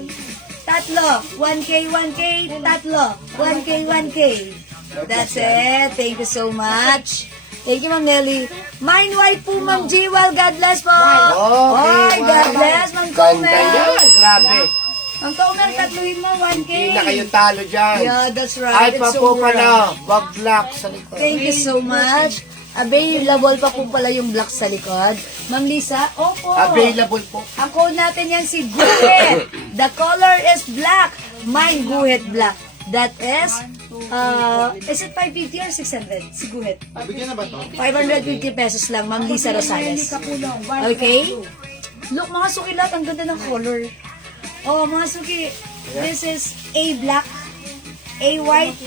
Tatlo 1K, 1K, tatlo 1K, 1K. That's it. Thank you so much. Thank you, Ma'am Nelly. Mine white po, Ma'am Jewel. God bless po. Okay, Oy, God bless, Ma'am Ganda Comer. yan. Grabe. Ma'am Comer, tatluhin mo, 1K. Hindi na kayo talo dyan. Yeah, that's right. Ay It's pa so po mura. pala. Wag black sa likod. Thank you so much. Available pa po pala yung black sa likod. Ma'am Lisa, opo. Available po. Ang code natin yan si Guhit. The color is black. Mine Guhit black. That is it 550 or 600? Si Guhit. Bigyan na ba to? 550 pesos lang, Ma'am Lisa Rosales. Okay? Look, mga suki lahat, ang ganda ng color. Oh, mga suki, this is A black, A white,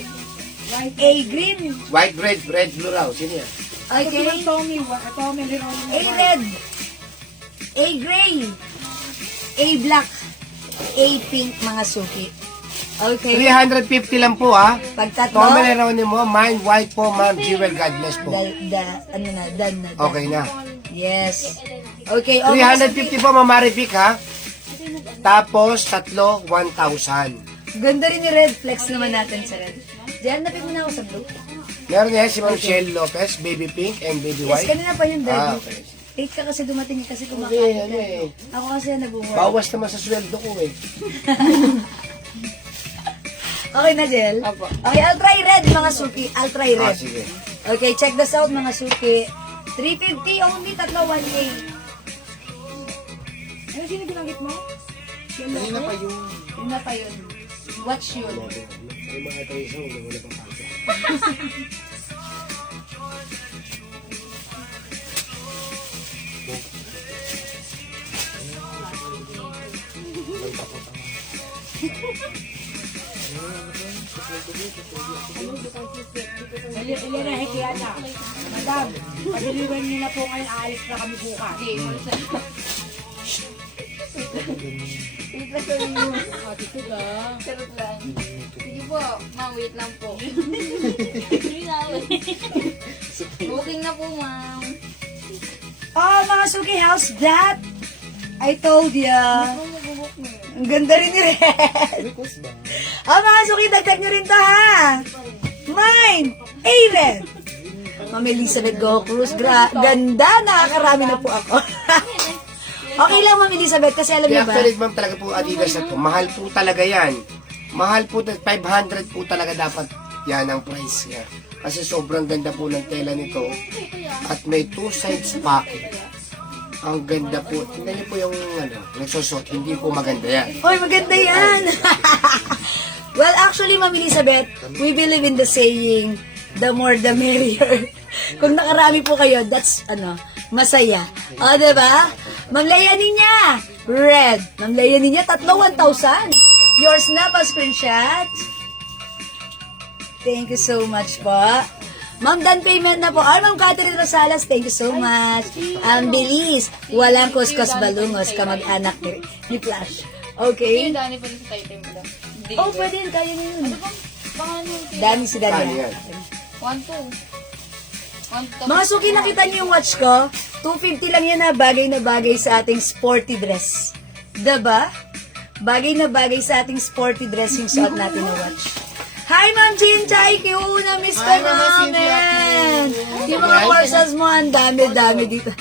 A green, White, red, blue raw. Sino yan? okay? Tommy, A red, A gray, A black, A pink, mga suki. Okay? 350 lang po ha. Pag tatlo, Tommy Leronin mo. Mine white po, Ma'am Jewel. God bless po. done na. Okay na. Yes. Okay, 350 po, Ma'am Marivic ha. Tapos, tatlo, 1,000. Ganda rin yung red flex naman natin sa red. Diyan, napin mo na ako sa blue. Meron yan si Ma'am Shell Lopez, baby pink and baby Yes, white. kanina pa yung Ah, daddy. okay. Late ka kasi dumating kasi Hindi, kumakain ano ka. eh. Ako kasi nag-work. Bawas naman sa sweldo ko eh. Okay na, Jel? Okay, I'll try red, mga suki. I'll try Ah, red. sige. Okay, check this out, mga suki. 350 only, tatlo 1K. Ano sino binanggit mo? Kanina pa yung... Yun na pa yun. Watch yun. Ay, mga tayo sa ulo, wala pang pasa. Elena Hekiana. Madam, padiliwan niyo na po ngayon. Aalis na kami bukas. Charot lang. Sige po, ma'am, wait lang po. Booking na po, ma'am. Oh, mga suki, how's that? I told ya. Ang ganda rin ni Red. Request ba? Oh, mga suki, dagdag nyo rin to, ha? Mine! Amen! Ma'am Elizabeth Go Cruz, ganda, nakakarami na po ako. Okay lang, Ma'am Elizabeth, kasi alam niyo Kaya ba? actually, ma'am, talaga po Adidas na to. Mahal po talaga yan. Mahal po, 500 po talaga dapat yan ang price niya. Kasi sobrang ganda po ng tela nito. At may 2 sides pocket. Ang ganda po. Tingnan niyo po yung nagsusot. Hindi po maganda yan. Oy, maganda yan! Well, actually, Ma'am Elizabeth, we believe in the saying, the more the merrier. Kung nakarami po kayo, that's, masaya. O, diba? Ma'am Leia Ninya, red. Ma'am Leia Ninya, tatlo 1,000. Yours na pa, screenshot. Thank you so much po. Ma'am, done payment na po. Ma'am Catherine Rosales, thank you so much. Ang bilis. Walang kuskus balungos, kamag-anak ni Flash. Okay? Dani pa rin sa title mo lang. Oh, pwede yun. Kaya nyo yun. Pangalan mo, Dami si Kaya Dani. yan. 1-2. Mga suki, nakita niyo yung watch ko? 250 lang yan na bagay sa ating sporty dress. Diba? Bagay na bagay sa ating sporty dress yung suot natin na watch. Hi, Ma'am Chinchay! Q! Na-miss ka Hi, Mama Cynthia namin! Yung mga corsas mo, ang dami-dami dito.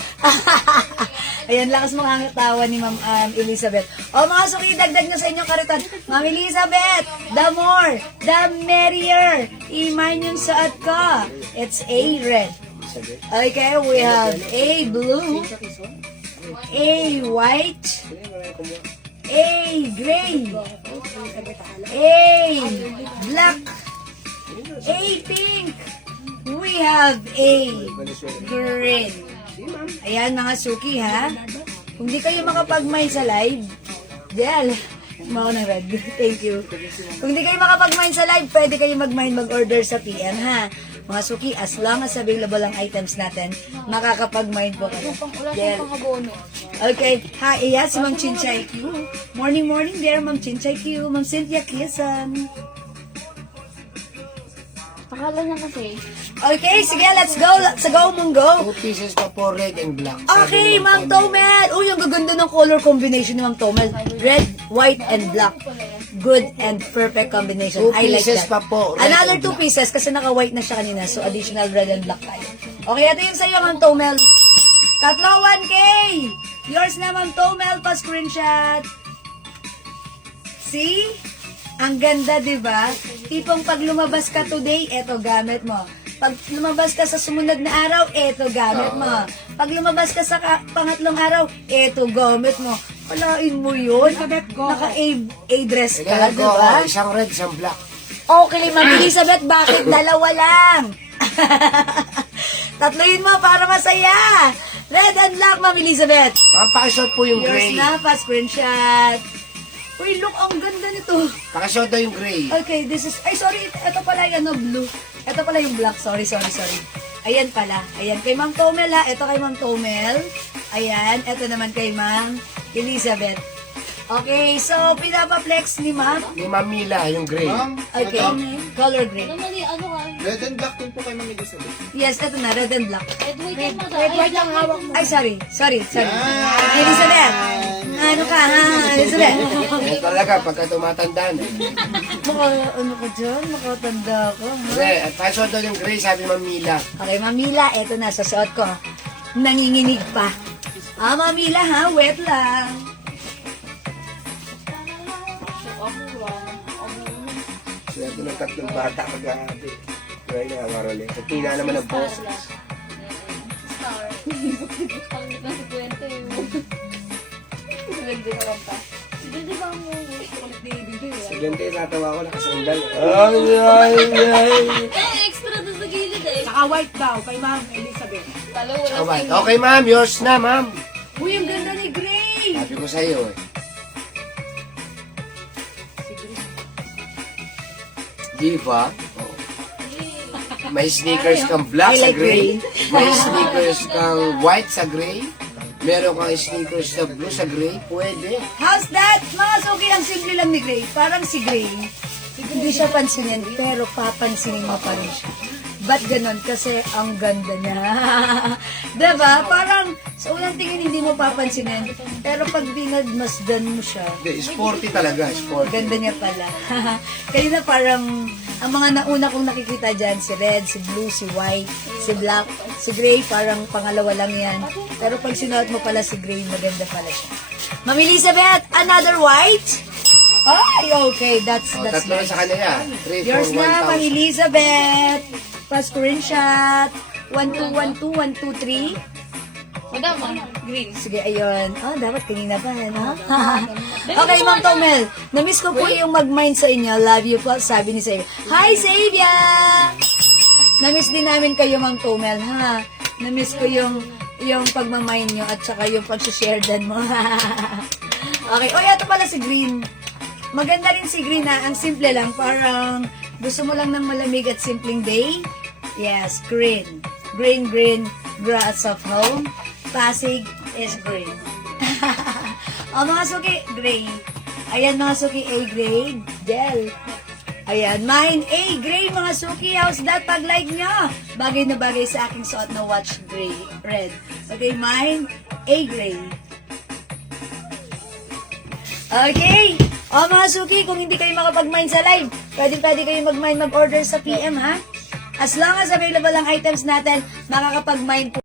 Ayan, lakas makangatawa ni Ma'am Elizabeth. O mga suki, dagdag na sa inyong kariton. Ma'am Elizabeth, the more, the merrier. I-mine yung suot ko. It's A red. Okay, we have A blue, A white, A gray, A black, A pink. We have A green. Ayan mga suki ha. Kung di kayo makapag-mine sa live, Del, mao ng red. Thank you. Kung di kayo makapag-mine sa live, pwede kayo mag-mine mag-order sa PM ha. Mga suki, as long as available ang items natin, makakapag-mind po kayo. Wala Yes. pang pangabono. Okay. Hi, iya, si Ma'am Chinchay Q. Morning, morning there, Ma'am Chinchay Q. Ma'am Cynthia Kisan. Akala niya kasi. Okay, sige, let's go. Let's go, Munggo. 2 pieces pa po, red and black. Okay, Ma'am Tomel. Uy, ang gaganda ng color combination ni Ma'am Tomel. Red, white, and black. Good and perfect combination. 2 I like pieces that. pa po, red Another and 2 black. pieces kasi naka-white na siya kanina. So, additional red and black tayo. Okay, ito yung sa'yo, Ma'am Tomel. Tatlo, 1K. Yours na, Ma'am Tomel. Pa-screenshot. See? Ang ganda, di ba? Tipong pag lumabas ka today, eto gamit mo. Pag lumabas ka sa sumunod na araw, eto gamit mo. Pag lumabas ka sa pangatlong araw, eto gamit mo. Walain mo yun. Naka-A-dress ka, Kailangan di ko, ba? isang red, isang black. Okay, Ma'am Elizabeth, bakit dalawa lang? Tatluin mo para masaya. Red and black, Ma'am Elizabeth. Pakisuot po yung Yours gray. na, pa-screenshot. Uy, look, ang ganda nito. Pakisuot daw yung gray. Okay, this is, ay sorry, ito pala yung ano, blue. Ito pala yung black, sorry. Ayan pala, ayan, kay Ma'am Tomel ha, ito kay Ma'am Tomel. Ayan, ito naman kay Ma'am Elizabeth. Okay, so, pinapaplex ni Ma'am. Ni Mamila, yung gray. Ma'am, Okay, madam, color gray. Mali, ano ka? red and black din po kay Ma'am Elizabeth. Yes, ito na, red and black. Red, white, and Red, white ang hawak mo. Ay, sorry. Yan. Elizabeth, ano ka ha, Elizabeth? Yan talaga, pagka tumatanda na. Ano ka dyan? Makatanda ko, ha? Kasi, at pakisuot daw yung gray, sabi Mamila. Okay, Mamila, eto na, sa suot ko. Nanginginig pa. Mamila ha, wet lang. Swerte ng tatlong bata mag-aabi. Kaya nga, Marole. Sa tina naman ang boses. Star. Pangit na si Puente. Ganda naman pa. Ganda ba mo? Kulit ni Bibi. Saglante, tatawa ko nakasandal. Ay! Ang extra doon sa gilid eh. Saka white daw, kay Ma'am Elizabeth. Talo, wala Alright. Okay, ma'am. Yours na, ma'am. Uy, ang ganda ni Gray. Sabi ko sa'yo eh. Diva? Oh. May sneakers kang black I sa like gray. gray. May sneakers kang white sa gray. Meron kang sneakers na blue sa gray. Pwede. How's that? Mga suki, ang simple lang ni Gray. Parang si Gray, hindi siya pansinin, pero papansinin mo pa rin siya. Ba't ganon? Kasi ang ganda niya. Diba? Parang sa unang tingin hindi mo papansinin, pero pag binagmasdan mo siya, Hindi, sporty talaga. Sporty. ganda niya pala. Kanina parang, ang mga nauna kong nakikita dyan, si red, si blue, si white, si black, si gray, parang pangalawa lang yan. Pero pag sinuot mo pala si gray, maganda pala siya. Ma'am Elizabeth, another white? Ay, okay, that's Oh, tatlo na nice. sa kanya yan. 3 Yours for na, Ma'am 1,000. Elizabeth. Pa-screenshot. 1212 123. Madama, green. Sige, ayun. Oh, dapat kanina pa, no? Okay, Ma'am Tomel. Na-miss ko po yung mag-mind sa inyo. Love you po, sabi ni Xavier. Hi, Xavier! Na-miss din namin kayo, Ma'am Tomel, ha? Na-miss ko yung pagmamind nyo at saka yung pag-share din mo. Okay. Oh, ito pala si Green. Maganda rin si Green, ha? Ang simple lang. Parang gusto mo lang ng malamig at simpleng day. Yes, green. Green, grass of home. Pasig is green. O mga suki, gray. Ayan mga suki, A grade, gel. Ayan, mine, A gray mga suki. How's that pag-like nyo? Bagay na bagay sa aking suot na watch gray, red. Okay, mine, A gray. Okay. O mga suki, kung hindi kayo makapag-mine sa live, pwede kayo mag-mine, mag-order sa PM ha. As long as available ang items natin, makakapag-mine po